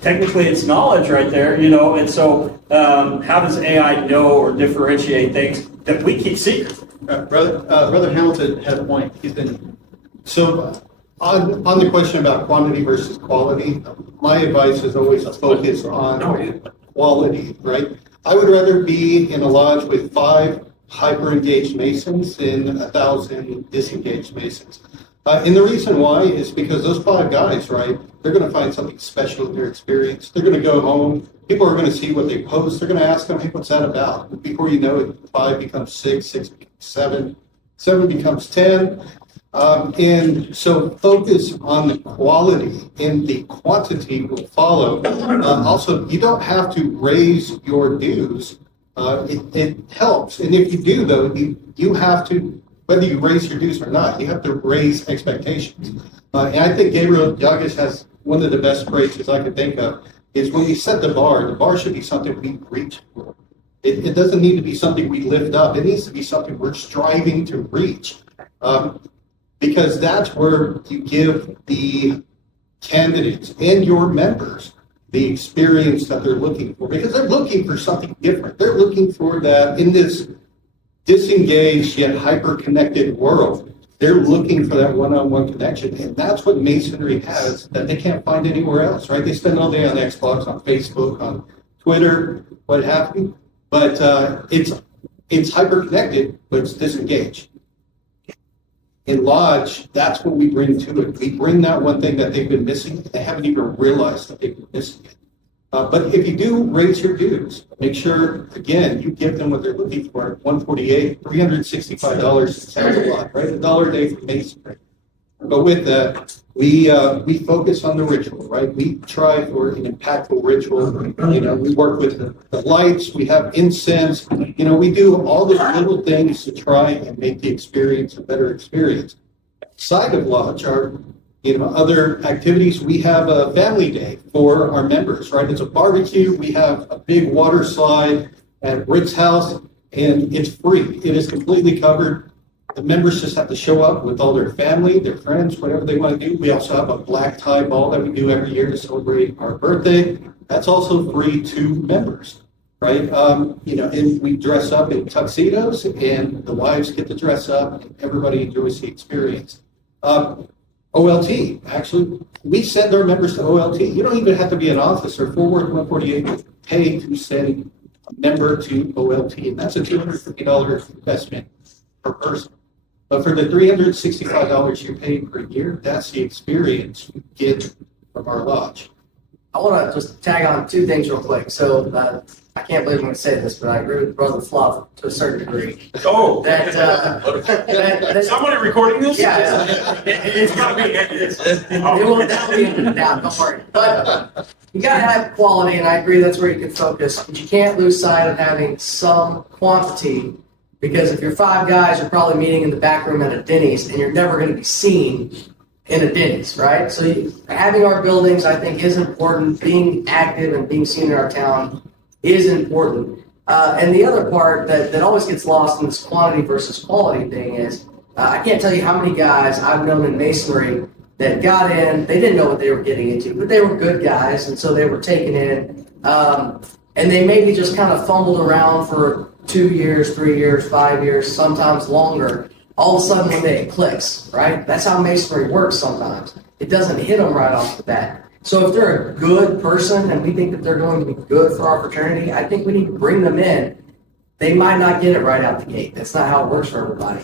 technically it's knowledge right there, you know. And so, how does AI know or differentiate things that we keep secret? Brother Hamilton had a point. He's been so on the question about quantity versus quality. My advice is always to focus on quality, right? I would rather be in a lodge with 5 hyper-engaged Masons than 1,000 disengaged Masons. And the reason why is because those 5 guys, right, they're going to find something special in their experience. They're going to go home. People are going to see what they post. They're going to ask them, hey, what's that about? Before you know it, 5 becomes 6, 6 becomes 7, 7 becomes 10. And so focus on the quality and the quantity will follow. Also, you don't have to raise your dues. It helps. And if you do, though, you have to, whether you raise your dues or not, you have to raise expectations. And I think Gabriel Yagas has one of the best phrases I can think of, is when we set the bar should be something we reach for. It doesn't need to be something we lift up. It needs to be something we're striving to reach. Because that's where you give the candidates and your members the experience that they're looking for. Because they're looking for something different. They're looking for that in this disengaged yet hyper-connected world. They're looking for that one-on-one connection, and that's what Masonry has that they can't find anywhere else, right? They spend all day on Xbox, on Facebook, on Twitter, what have you, but it's hyper-connected, but it's disengaged. In Lodge, that's what we bring to it. We bring that one thing that they've been missing. They haven't even realized that they've been missing it. But if you do raise your dues, make sure, again, you give them what they're looking for. $148, $365 sounds a lot, right? $1 a day for masonry. But with that, we focus on the ritual, right? We try for an impactful ritual. You know, we work with the lights, we have incense. You know, we do all the little things to try and make the experience a better experience. Side of Lodge are, you know, other activities. We have a family day for our members, right? It's a barbecue. We have a big water slide at Rick's house, and it's free. It is completely covered. The members just have to show up with all their family, their friends, whatever they want to do. We also have a black tie ball that we do every year to celebrate our birthday. That's also free to members, right? You know, and we dress up in tuxedos, and the wives get to dress up, and everybody enjoys the experience. OLT, actually, we send our members to OLT. You don't even have to be an officer. Forward 148 pay to send a member to OLT, and that's a $250 investment per person. But for the $365 you're paying per year, that's the experience you get from our lodge. I want to just tag on 2 things real quick. So I can't believe I'm going to say this, but I agree with Brother Fluff to a certain degree. Oh, That somebody recording this? Yeah, It's got to be. it will not be in doubt, don't worry. But you got to have quality, and I agree that's where you can focus. But you can't lose sight of having some quantity, because if you're 5 guys, you're probably meeting in the back room at a Denny's, and you're never going to be seen in a Denny's, right? So having our buildings, I think, is important. Being active and being seen in our town is important. And the other part that always gets lost in this quantity versus quality thing is I can't tell you how many guys I've known in masonry that got in, they didn't know what they were getting into, but they were good guys, and so they were taken in. And they maybe just kind of fumbled around for 2 years, 3 years, 5 years, sometimes longer. All of a sudden, one day it clicks, right? That's how masonry works sometimes. It doesn't hit them right off the bat. So if they're a good person and we think that they're going to be good for our fraternity, I think we need to bring them in. They might not get it right out the gate. That's not how it works for everybody.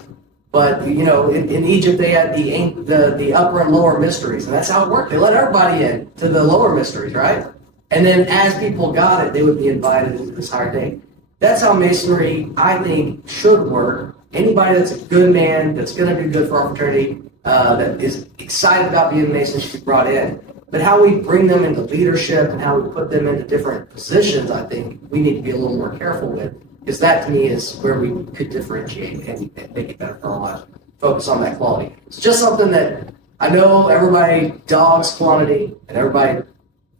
But, you know, in Egypt, they had the upper and lower mysteries, and that's how it worked. They let everybody in to the lower mysteries, right? And then as people got it, they would be invited into this higher thing. That's how masonry, I think, should work. Anybody that's a good man, that's going to do good for our fraternity, that is excited about being a Mason should be brought in. But how we bring them into leadership and how we put them into different positions, I think we need to be a little more careful with. Because that, to me, is where we could differentiate and make it better for our lives. Focus on that quality. It's just something that I know everybody dogs quantity and everybody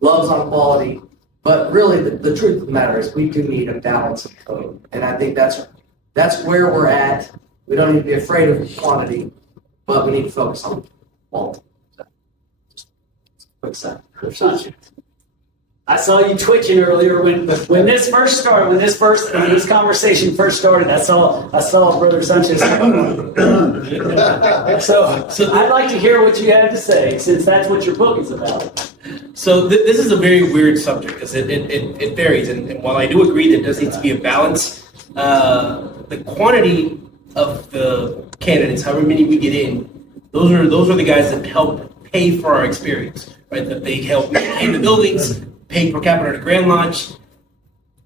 loves on quality, but really the truth of the matter is we do need a balance of code. And I think that's where we're at. We don't need to be afraid of quantity, but we need to focus on quality. Quick side. I saw you twitching earlier when this first started, when this conversation first started. I saw Brother Sanchez. So I'd like to hear what you have to say, since that's what your book is about. So this is a very weird subject because it varies, and while I do agree that there does need to be a balance, the quantity of the candidates, however many we get in, those are the guys that help pay for our experience, right? That they help maintain the buildings, pay per capita to Grand Lodge.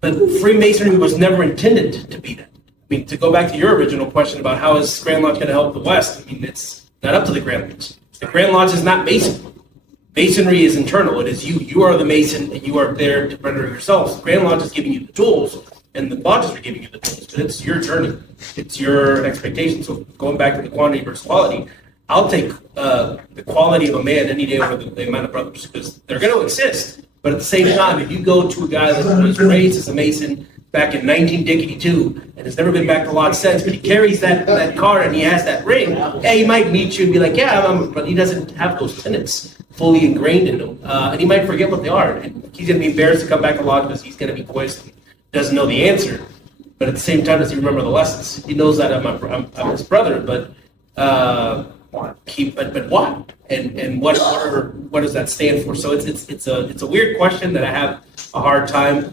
But Freemasonry was never intended to be that. I mean, to go back to your original question about how is Grand Lodge going to help the West, I mean, it's not up to the Grand Lodge. The Grand Lodge is not Mason. Masonry is internal. It is you. You are the Mason, and you are there to better yourselves. The Grand Lodge is giving you the tools, and the lodges are giving you the tools. But it's your journey. It's your expectation. So going back to the quantity versus quality, I'll take the quality of a man any day over the amount of brothers, because they're going to exist. But at the same time, if you go to a guy that was raised as a Mason back in 1952 and has never been back to lodge since, but he carries that card and he has that ring, yeah, he might meet you and be like, yeah, but he doesn't have those tenets fully ingrained in him. And he might forget what they are. And he's going to be embarrassed to come back to lodge because he's going to be quizzed and doesn't know the answer. But at the same time, does he remember the lessons? He knows that I'm his brother, but what? And what does that stand for? So it's a weird question that I have a hard time.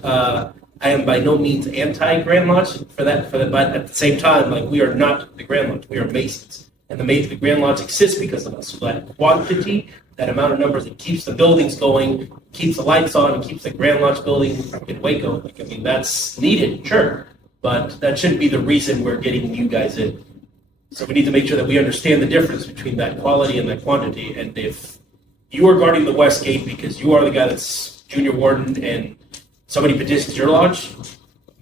I am by no means anti Grand Lodge for that, but at the same time, like, we are not the Grand Lodge, we are Masons, and the Grand Lodge exists because of us. So that quantity, that amount of numbers that keeps the buildings going, keeps the lights on, and keeps the Grand Lodge building in Waco. Like, I mean, that's needed, sure, but that shouldn't be the reason we're getting you guys in. So we need to make sure that we understand the difference between that quality and that quantity. And if you are guarding the West Gate because you are the guy that's junior warden and somebody petitions your lodge,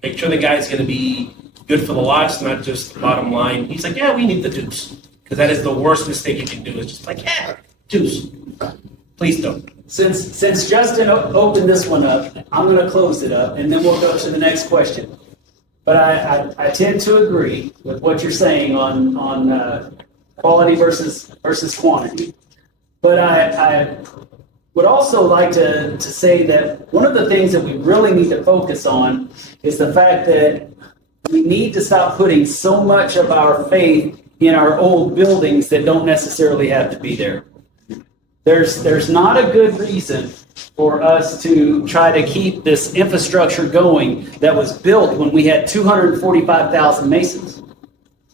make sure the guy's going to be good for the lodge, not just the bottom line. He's like, yeah, we need the deuce. Because that is the worst mistake you can do, is just like, yeah, deuce. Please don't. Since Justin opened this one up, I'm going to close it up, and then we'll go to the next question. But I tend to agree with what you're saying on quality versus quantity. But I would also like to say that one of the things that we really need to focus on is the fact that we need to stop putting so much of our faith in our old buildings that don't necessarily have to be there. There's not a good reason for us to try to keep this infrastructure going that was built when we had 245,000 Masons.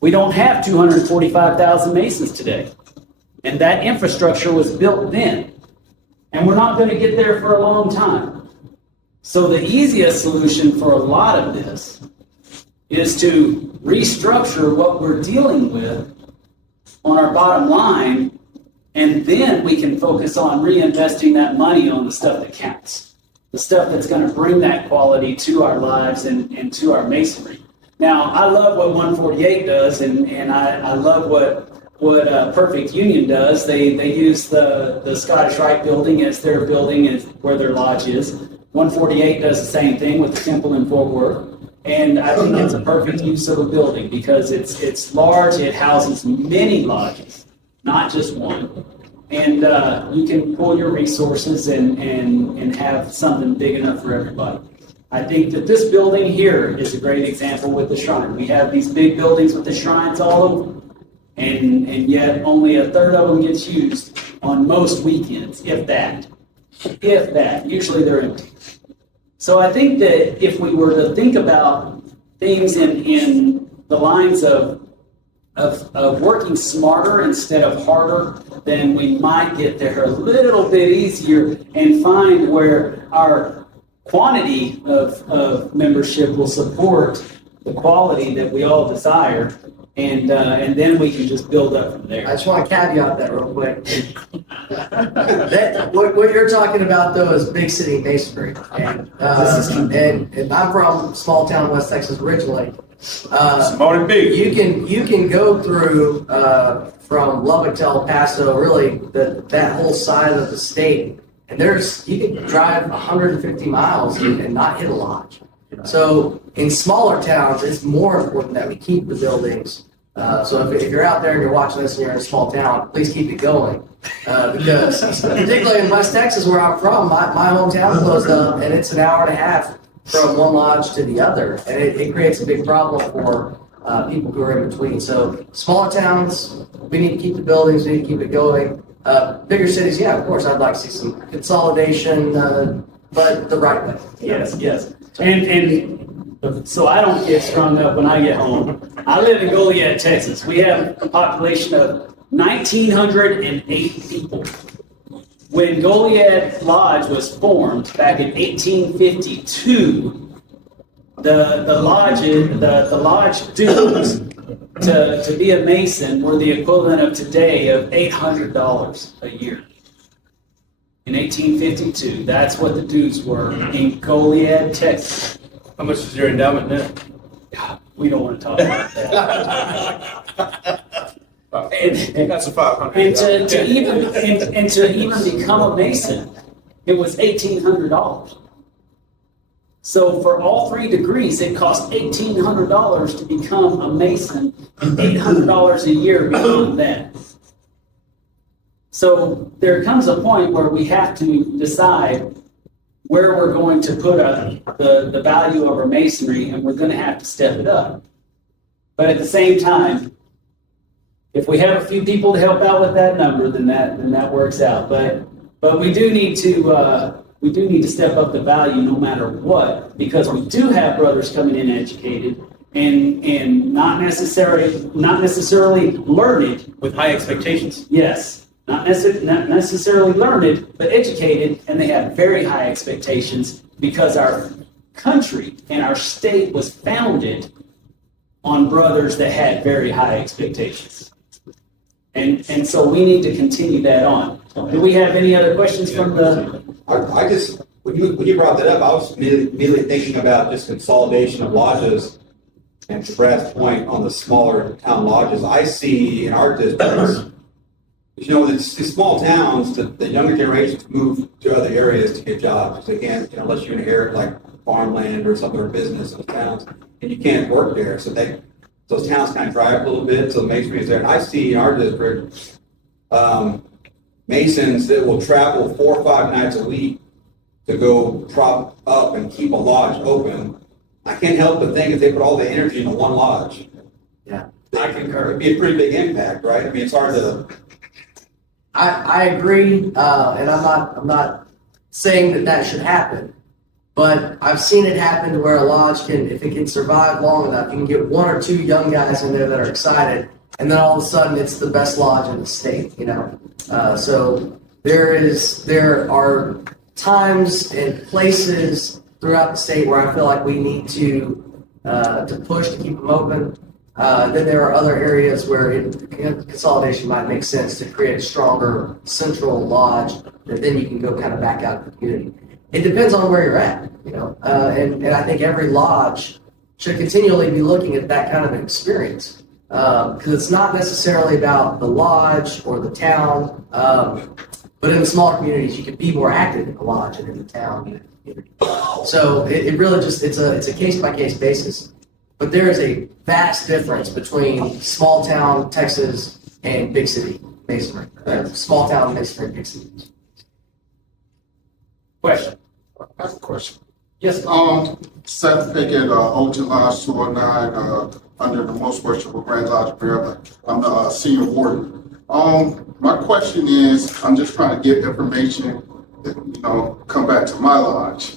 We don't have 245,000 Masons today. And that infrastructure was built then. And we're not going to get there for a long time. So the easiest solution for a lot of this is to restructure what we're dealing with on our bottom line, and then we can focus on reinvesting that money on the stuff that counts, the stuff that's going to bring that quality to our lives and to our masonry. Now, I love what 148 does, and I love what Perfect Union does. They use the Scottish Rite building as their building, as where their lodge is. 148 does the same thing with the temple in Fort Worth. And I think it's a perfect use of a building because it's large, it houses many lodges, not just one. And you can pull your resources and have something big enough for everybody. I think that this building here is a great example with the shrine. We have these big buildings with the shrines all over, and yet only a third of them gets used on most weekends, if that. If that. Usually they're empty. So I think that if we were to think about things in the lines of working smarter instead of harder, then we might get there a little bit easier and find where our quantity of membership will support the quality that we all desire, and then we can just build up from I there. just want to caveat that real quick. What you're talking about though is big city masonry, and I'm from small town West Texas originally. Smart big. You can go through from Lubbock to El Paso, really that whole side of the state, and you can drive 150 miles and not hit a lodge. So in smaller towns, it's more important that we keep the buildings. So if you're out there and you're watching this and you're in a small town, please keep it going. Because particularly in West Texas where I'm from, my hometown closed up and it's an hour and a half from one lodge to the other. And it creates a big problem for people who are in between. So smaller towns, we need to keep the buildings, we need to keep it going. Bigger cities, yeah, of course, I'd like to see some consolidation, but the right way. Yes, yes. And so I don't get strung up when I get home. I live in Goliad, Texas. We have a population of 1,908 people. When Goliad Lodge was formed back in 1852, the lodge dues to be a Mason were the equivalent of today of $800 a year. In 1852, that's what the dues were in Goliad, Texas. How much is your endowment now? We don't want to talk about that. And, That's a 500. and to even become a Mason, it was $1,800. So for all 3 degrees, it cost $1,800 to become a Mason, and $800 a year beyond that. So there comes a point where we have to decide where we're going to put the value of our masonry, and we're going to have to step it up. But at the same time, if we have a few people to help out with that number, then that works out. But we do need to step up the value no matter what, because we do have brothers coming in educated and not necessarily learned With high expectations. Yes. Not necessarily learned, but educated, and they have very high expectations because our country and our state was founded on brothers that had very high expectations. And so we need to continue that on. Do we have any other questions from the? I just, when you brought that up, I was immediately thinking about just consolidation of lodges. And to Brad's point on the smaller town lodges, I see in our districts, you know, these small towns, the younger generations move to other areas to get jobs. Because they can't, you know, unless you inherit like farmland or some other business in those towns, and you can't work there. So those towns kind of dry up a little bit. So the masonry is there. And I see in our district, Masons that will travel 4 or 5 nights a week to go prop up and keep a lodge open. I can't help but think if they put all the energy into one lodge, Yeah, I concur. it'd be a pretty big impact, right? I mean, it's hard to. I agree, and I'm not saying that should happen, but I've seen it happen where a lodge can, if it can survive long enough, you can get 1 or 2 young guys in there that are excited, and then all of a sudden it's the best lodge in the state, you know. So there are times and places throughout the state where I feel like we need to push to keep them open. Then there are other areas where consolidation might make sense to create a stronger central lodge that then you can go kind of back out to the community. It depends on where you're at, you know, and I think every lodge should continually be looking at that kind of an experience because it's not necessarily about the lodge or the town, but in the smaller communities you can be more active in the lodge and in the town community. So it really just, it's a case-by-case basis. But there is a vast difference between small town Texas and big city masonry. Small town masonry, big city. Question? I have a question. Yes. Seth Pickett, Ocean Lodge 209, under the Most Worshipful Grand Lodge of Maryland. I'm the senior warden. My question is, I'm just trying to get information, come back to my lodge.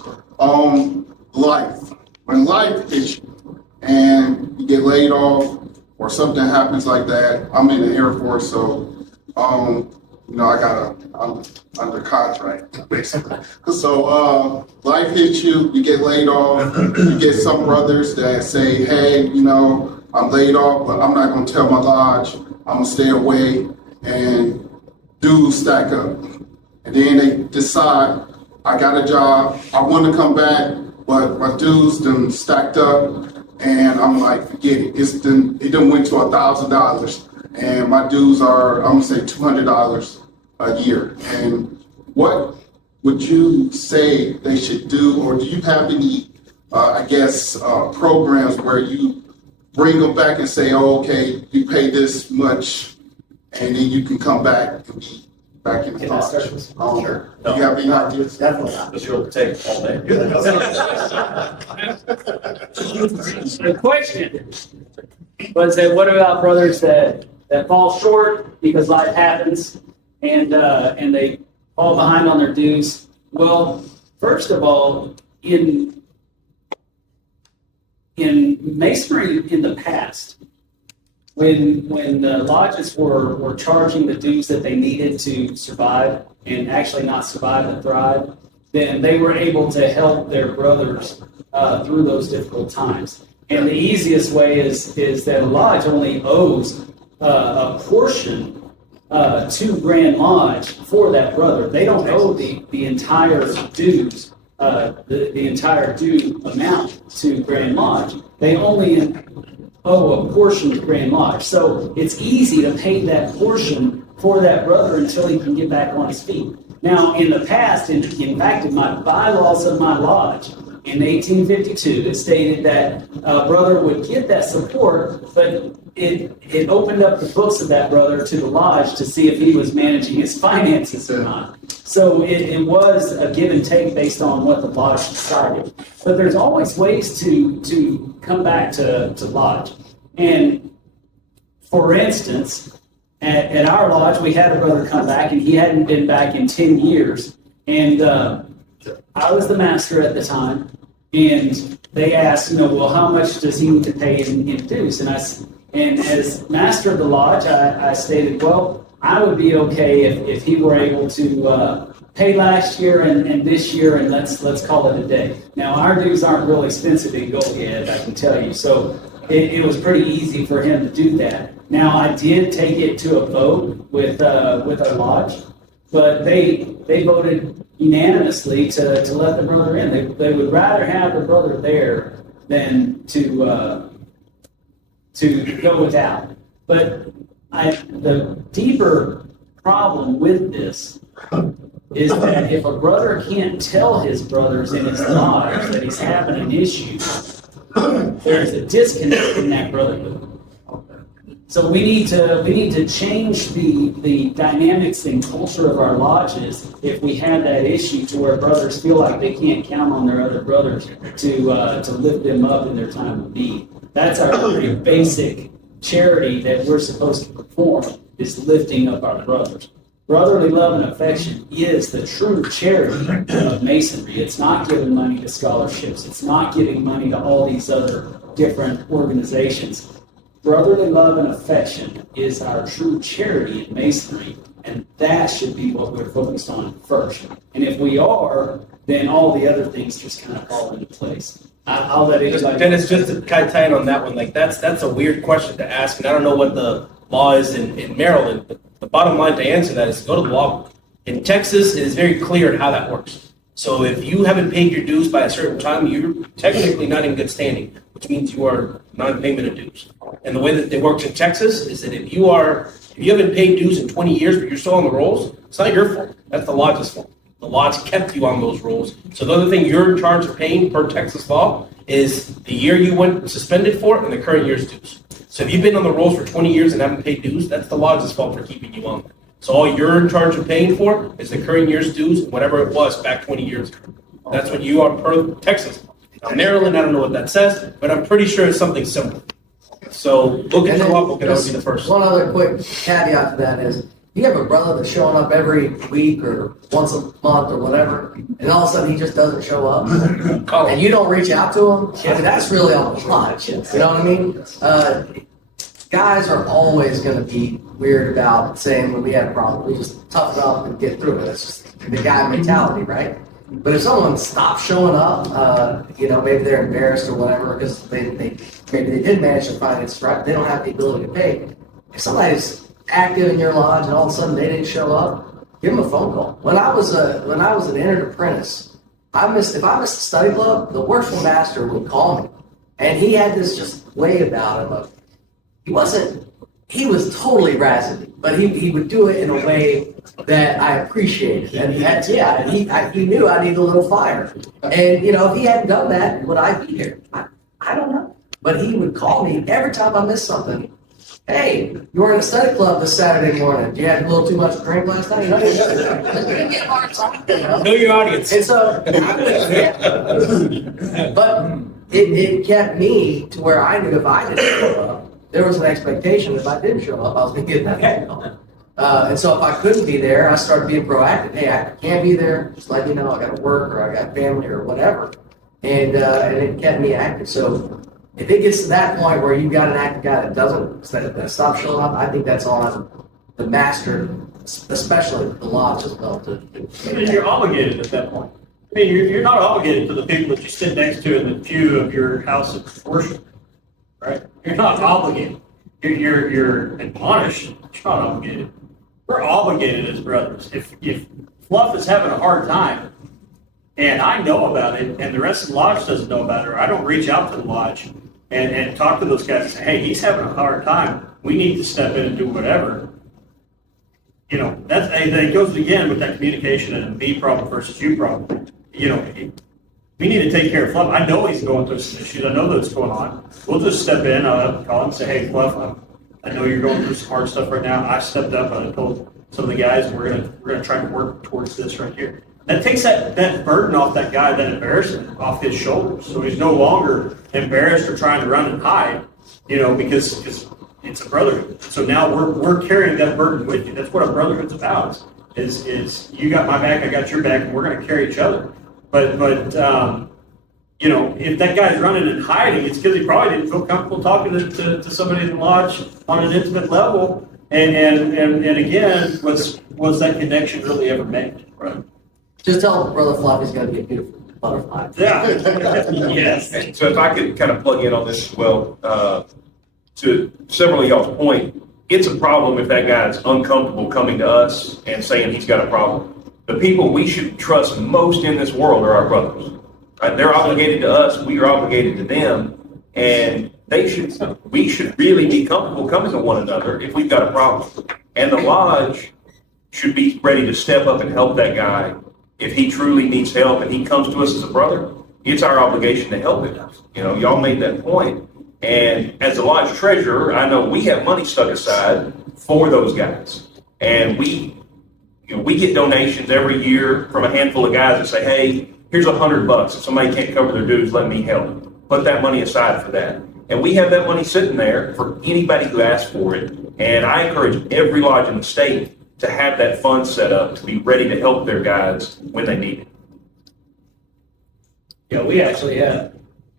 Life. When life hits you and you get laid off or something happens like that, I'm in the Air Force, so I'm under contract, basically. So life hits you, you get laid off, you get some brothers that say, hey, I'm laid off, but I'm not gonna tell my lodge, I'm gonna stay away, and dues stack up. And then they decide, I got a job, I wanna come back, but my dues done stacked up, and I'm like, forget it, it done went to $1,000, and my dues are, I'm gonna say $200 a year. And what would you say they should do, or do you have any, programs where you bring them back and say, oh, okay, you pay this much, and then you can come back and be back in the lodge? Sure. Do you have any ideas? Definitely not. Because you'll take all day. The question was that what about brothers that fall short because life happens and they fall behind on their dues? Well, first of all, in masonry in the past, when the lodges were charging the dues that they needed to survive and actually not survive and thrive, then they were able to help their brothers through those difficult times. And the easiest way is that a lodge only owes a portion to Grand Lodge for that brother. They don't owe the entire dues, the entire due amount to Grand Lodge. They only owe a portion to Grand Lodge. So it's easy to pay that portion for that brother until he can get back on his feet. Now, in the past, in fact, in my bylaws of my lodge, in 1852, it stated that a brother would get that support, but it opened up the books of that brother to the lodge to see if he was managing his finances or not. So it was a give and take based on what the lodge decided. But there's always ways to come back to lodge. And for instance, at our lodge, we had a brother come back, and he hadn't been back in 10 years. And I was the master at the time, and they asked, well, how much does he need to pay in dues? And as master of the lodge, I stated, well, I would be okay if he were able to pay last year and this year, and let's call it a day. Now, our dues aren't real expensive in Goliad, I can tell you, so it was pretty easy for him to do that. Now, I did take it to a vote with our lodge, but they voted unanimously to let the brother in. They would rather have the brother there than to go without. But the deeper problem with this is that if a brother can't tell his brothers in his lodge that he's having an issue, there's a disconnect in that brotherhood. So we need to change the dynamics and culture of our lodges if we have that issue to where brothers feel like they can't count on their other brothers to lift them up in their time of need. That's our very basic charity that we're supposed to perform, is lifting up our brothers. Brotherly love and affection is the true charity of masonry. It's not giving money to scholarships. It's not giving money to all these other different organizations. Brotherly love and affection is our true charity in masonry, and that should be what we're focused on first. And if we are, then all the other things just kind of fall into place. I'll let anybody. Dennis, just to kind of tie in on that one, like that's a weird question to ask, and I don't know what the law is in Maryland, but the bottom line to answer that is to go to the law book. In Texas, it is very clear on how that works. So if you haven't paid your dues by a certain time, you're technically not in good standing, which means you are non-payment of dues. And the way that it works in Texas is that if you haven't paid dues in 20 years, but you're still on the rolls, it's not your fault. That's the lodge's fault. The lodge kept you on those rolls. So the other thing you're in charge of paying per Texas law is the year you went suspended for and the current year's dues. So if you've been on the rolls for 20 years and haven't paid dues, that's the lodge's fault for keeping you on there. So all you're in charge of paying for is the current year's dues, whatever it was back 20 years ago. That's what you are per Texas law. Now, Maryland, I don't know what that says, but I'm pretty sure it's something similar. So look at your law book and I'll be the first. One other quick caveat to that is, you have a brother that's showing up every week or once a month or whatever, and all of a sudden he just doesn't show up, and you don't reach out to him, I mean, that's really on the lodge, you know what I mean? Guys are always gonna be weird about saying when we have a problem, we just tough it up and get through it. It's just the guy mentality, right? But if someone stops showing up, maybe they're embarrassed or whatever, because maybe they did manage to finance right, they don't have the ability to pay. If somebody's active in your lodge and all of a sudden they didn't show up, give them a phone call. When I was an entered apprentice, if I missed the study club, the worshipful master would call me, and he had this just way about him. He was totally razzing, but he would do it in a way that I appreciated. And he knew I needed a little fire. And, if he hadn't done that, would I be here? I don't know. But he would call me every time I missed something. Hey, you were in a study club this Saturday morning. You had a little too much to drink last night? Know your audience. And so, but it kept me to where I knew if I didn't show up, there was an expectation if I didn't show up, I was going to get that heck on. And so if I couldn't be there, I started being proactive. Hey, I can't be there. Just let me know I got to work or I got family or whatever. And it kept me active. So if it gets to that point where you've got an active guy that stop showing up, I think that's on the master, especially the lodge as well. I mean, you're obligated at that point. I mean, you're not obligated to the people that you sit next to in the pew of your house of worship, right? You're not obligated. You're admonished. You're not obligated. We're obligated as brothers. If Fluff is having a hard time, and I know about it, and the rest of the lodge doesn't know about it, or I don't reach out to the lodge and talk to those guys and say, hey, he's having a hard time. We need to step in and do whatever. That goes again with that communication and a me problem versus you problem. We need to take care of Fluff. I know he's going through some issues. I know that's going on. We'll just step in, call him and say, hey, Fluff, I know you're going through some hard stuff right now. I stepped up and I told some of the guys, and we're gonna try to work towards this right here. That takes that burden off that guy, that embarrassment off his shoulders. So he's no longer embarrassed or trying to run and hide, because it's a brotherhood. So now we're carrying that burden with you. That's what a brotherhood's about. Is you got my back, I got your back, and we're going to carry each other. But if that guy's running and hiding, it's because he probably didn't feel comfortable talking to somebody in the lodge on an intimate level. And again, was that connection really ever made? Right. Just tell Brother Fluff he's going to be a beautiful butterfly. Yeah. Yes. So if I could kind of plug in on this as well, to several of y'all's point, it's a problem if that guy's uncomfortable coming to us and saying he's got a problem. The people we should trust most in this world are our brothers. Right? They're obligated to us, we are obligated to them, and we should really be comfortable coming to one another if we've got a problem. And the lodge should be ready to step up and help that guy. If he truly needs help and he comes to us as a brother, it's our obligation to help him. Y'all made that point. And as the lodge treasurer, I know we have money stuck aside for those guys. And we get donations every year from a handful of guys that say, hey, here's $100. If somebody can't cover their dues, let me help. Put that money aside for that. And we have that money sitting there for anybody who asks for it. And I encourage every lodge in the state to have that fund set up to be ready to help their guys when they need it. Yeah, we actually have,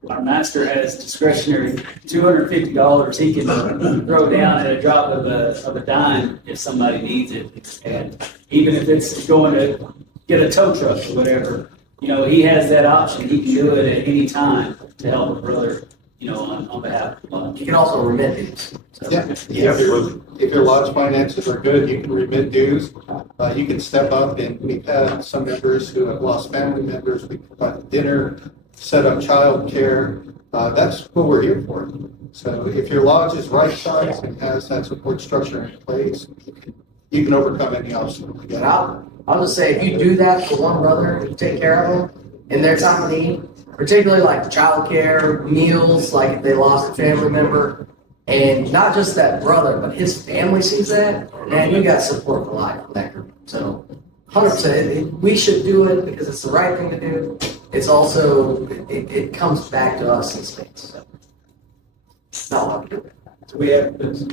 our master has discretionary $250 he can throw down at a drop of a dime if somebody needs it. And even if it's going to get a tow truck or whatever, he has that option. He can do it at any time to help a brother, on behalf of the lodge. You can also remit dues. So. Yeah. If your lodge finances are good, you can remit dues. You can step up, and we've had some members who have lost family members. We provide dinner, set up childcare. That's what we're here for. So if your lodge is right sized and has that support structure in place, you can overcome any obstacle. And I'll just say, if you do that for one brother, you take care of them in their time of need, particularly like childcare, meals, like if they lost a family member, and not just that brother, but his family sees that, man, you got support for life in that group. So 100%, we should do it because it's the right thing to do. It's also, it comes back to us in space. So, not what we do. We have this.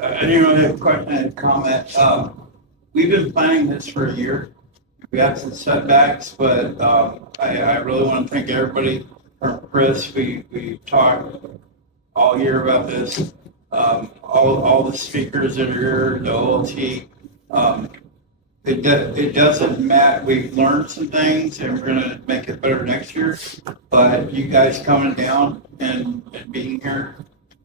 Anyone have a question and comment? We've been planning this for a year. We had some setbacks, but I really want to thank everybody. From Chris, we talked all year about this. All the speakers that are here, the OLT. It doesn't matter. We've learned some things, and we're going to make it better next year. But you guys coming down and being here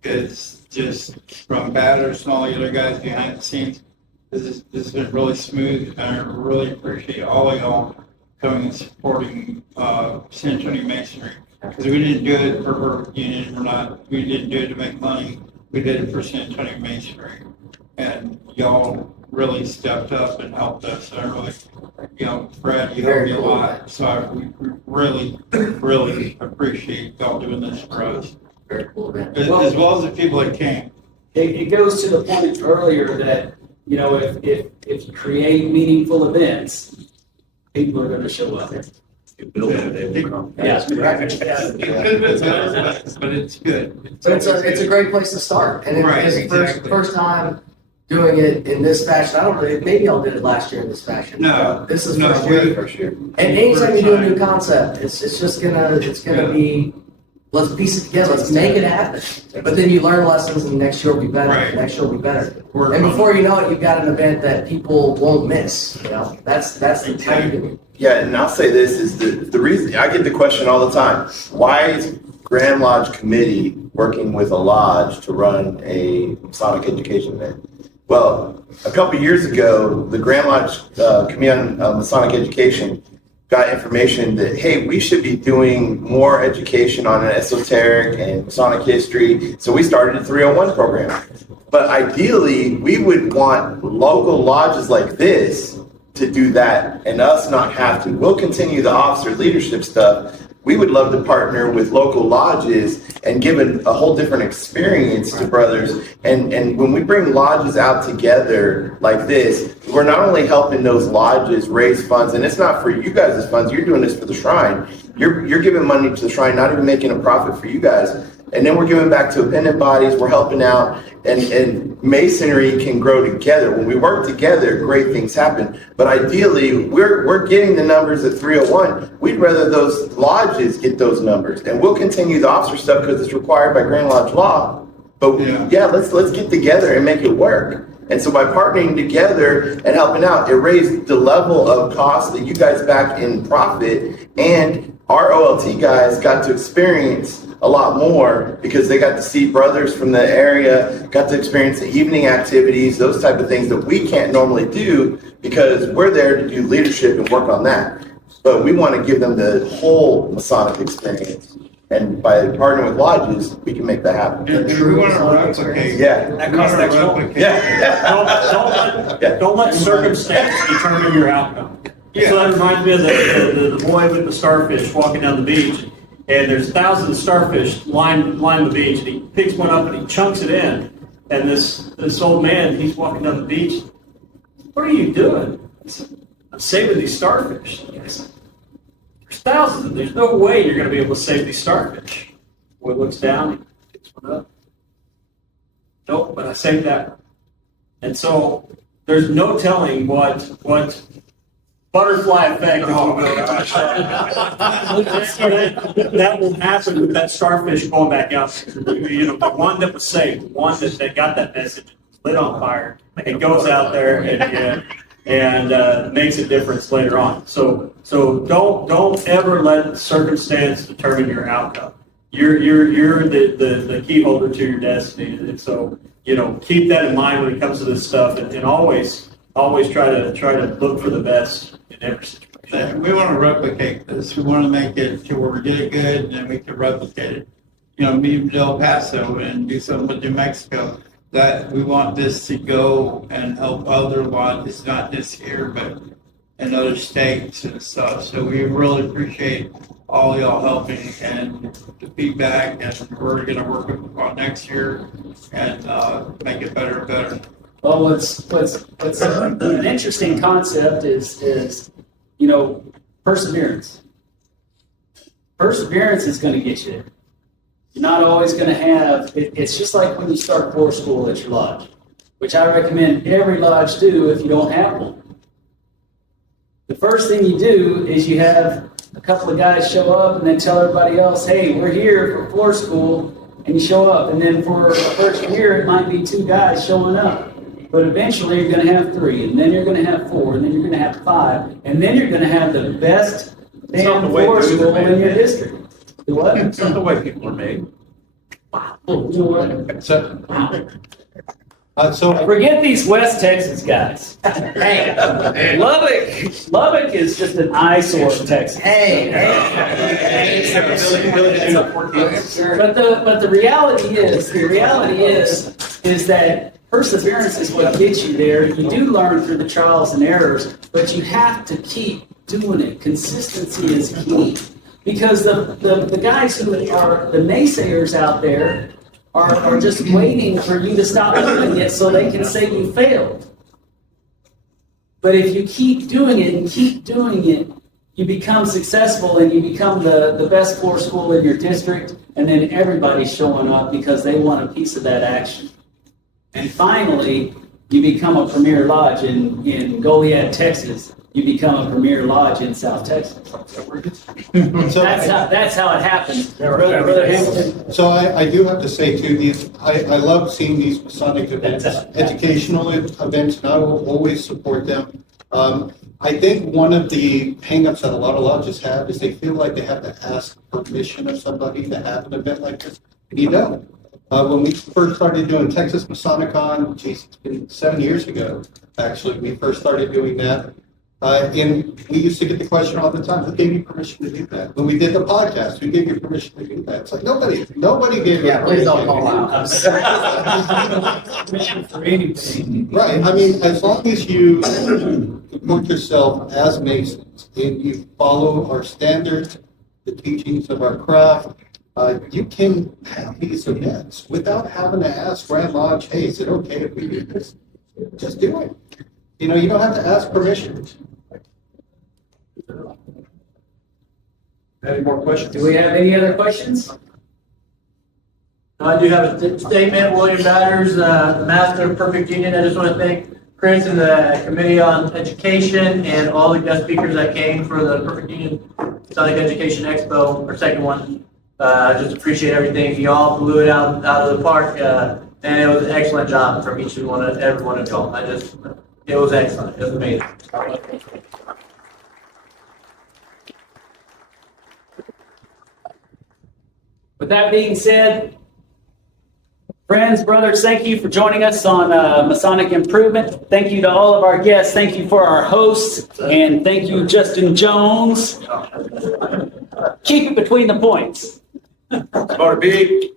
is just from Batters and all the other guys behind the scenes. This has been really smooth, and I really appreciate all of y'all coming and supporting San Antonio Masonry. Because we didn't do it for her union, we didn't do it to make money. We did it for San Antonio Masonry, and y'all really stepped up and helped us. I really, Brad, you helped me a lot. So we really, really appreciate y'all doing this for us. Very cool, man. As well as the people that came. It goes to the point earlier that, if you create meaningful events, people are going to show up. It could have been better, but it's good. But it's a great place to start. And it's the first time doing it in this fashion. I don't know, maybe y'all did it last year in this fashion. No. This is first year. And anytime you do a new concept, it's just gonna be, let's piece it together, let's make it happen. But then you learn lessons and next year will be better, next year will be better. And before you know it, you've got an event that people won't miss, that's the type of it. Yeah, and I'll say this is the reason I get the question all the time. Why is Grand Lodge Committee working with a lodge to run a Masonic education event? Well, a couple years ago, the Grand Lodge Committee on Masonic Education got information that, hey, we should be doing more education on an esoteric and Masonic history. So we started a 301 program. But ideally, we would want local lodges like this to do that and us not have to. We'll continue the officer leadership stuff. We would love to partner with local lodges and give a whole different experience to brothers. And when we bring lodges out together like this, we're not only helping those lodges raise funds, and it's not for you guys' funds, you're doing this for the shrine. You're giving money to the shrine, not even making a profit for you guys. And then we're giving back to appendant bodies, we're helping out, and Masonry can grow together. When we work together, great things happen. But ideally, we're getting the numbers at 301. We'd rather those lodges get those numbers. And we'll continue the officer stuff because it's required by Grand Lodge law. But yeah, let's get together and make it work. And so by partnering together and helping out, it raised the level of cost that you guys back in profit, and our OLT guys got to experience a lot more because they got to see brothers from the area, got to experience the evening activities, those type of things that we can't normally do because we're there to do leadership and work on that. But we want to give them the whole Masonic experience. And by partnering with lodges, we can make that happen. And we want to replicate. Yeah. That costs extra. Don't let circumstance determine your outcome. So that reminds me of the boy with the starfish walking down the beach, and there's thousands of starfish line the beach, and he picks one up and he chunks it in, and this old man, he's walking down the beach. What are you doing? He said, I'm saving these starfish. He said, there's thousands of them. There's no way you're going to be able to save these starfish. Boy looks down, he picks one up. Nope, but I saved that one. And so there's no telling what butterfly effect that will happen with that starfish going back out. The one that was saved, the one that got that message, lit on fire, it goes out there and makes a difference later on. So don't ever let circumstance determine your outcome. You're the key holder to your destiny, and so keep that in mind when it comes to this stuff, and always try to look for the best in every situation. We want to replicate this. We want to make it to where we get it good, and then we can replicate it. Meet El Paso and do something with New Mexico. That we want this to go and help other lodges, not just here, but in other states and stuff. So we really appreciate all y'all helping and the feedback, and we're gonna work on next year and make it better and better. Well, what's an interesting concept is perseverance. Perseverance is going to get you there. You're not always going to have. It's just like when you start core school at your lodge, which I recommend every lodge do if you don't have one. The first thing you do is you have a couple of guys show up and then tell everybody else, hey, we're here for floor school, and you show up. And then for the first year, it might be 2 guys showing up. But eventually you're going to have 3, and then you're going to have 4, and then you're going to have 5, and then you're going to have the best damn floor school in your district. The what? It's not the way people are made. You know what? So Forget these West Texas guys. Hey, Lubbock is just an eyesore of Texas. But the reality is that perseverance is what gets you there. You do learn through the trials and errors, but you have to keep doing it. Consistency is key. Because the guys who are the naysayers out there are just waiting for you to stop doing it so they can say you failed. But if you keep doing it and keep doing it, you become successful and you become the best floor school in your district, and then everybody's showing up because they want a piece of that action. And finally, you become a premier lodge in Goliad, Texas. You become a premier lodge in South Texas. That's how it happens. Brother Hamilton. So I do have to say too, I love seeing these Masonic events, educational events, and I will always support them. I think one of the hangups that a lot of lodges have is they feel like they have to ask permission of somebody to have an event like this, and you don't. When we first started doing Texas Masonicon, geez, it's been 7 years ago, actually, we first started doing that. And we used to get the question all the time, who gave you permission to do that? When we did the podcast, who gave you permission to do that? It's like, nobody gave me permission. Please don't call out. Right, I mean, as long as you comport yourself as Masons and you follow our standards, the teachings of our craft, you can have these events without having to ask Grand Lodge, hey, is it okay if we do this? Just do it. You don't have to ask permission. Any more questions? Do we have any other questions? I do have a statement. William Batters, Master of Perfect Union. I just want to thank Chris and the Committee on Education and all the guest speakers that came for the Perfect Union Masonic Education Expo, our second one. I just appreciate everything. You all blew it out of the park, and it was an excellent job from every one of y'all. It was excellent. It was amazing. With that being said, friends, brothers, thank you for joining us on Masonic Improvement. Thank you to all of our guests. Thank you for our hosts. And thank you, Justin Jones. Keep it between the points. Motor B.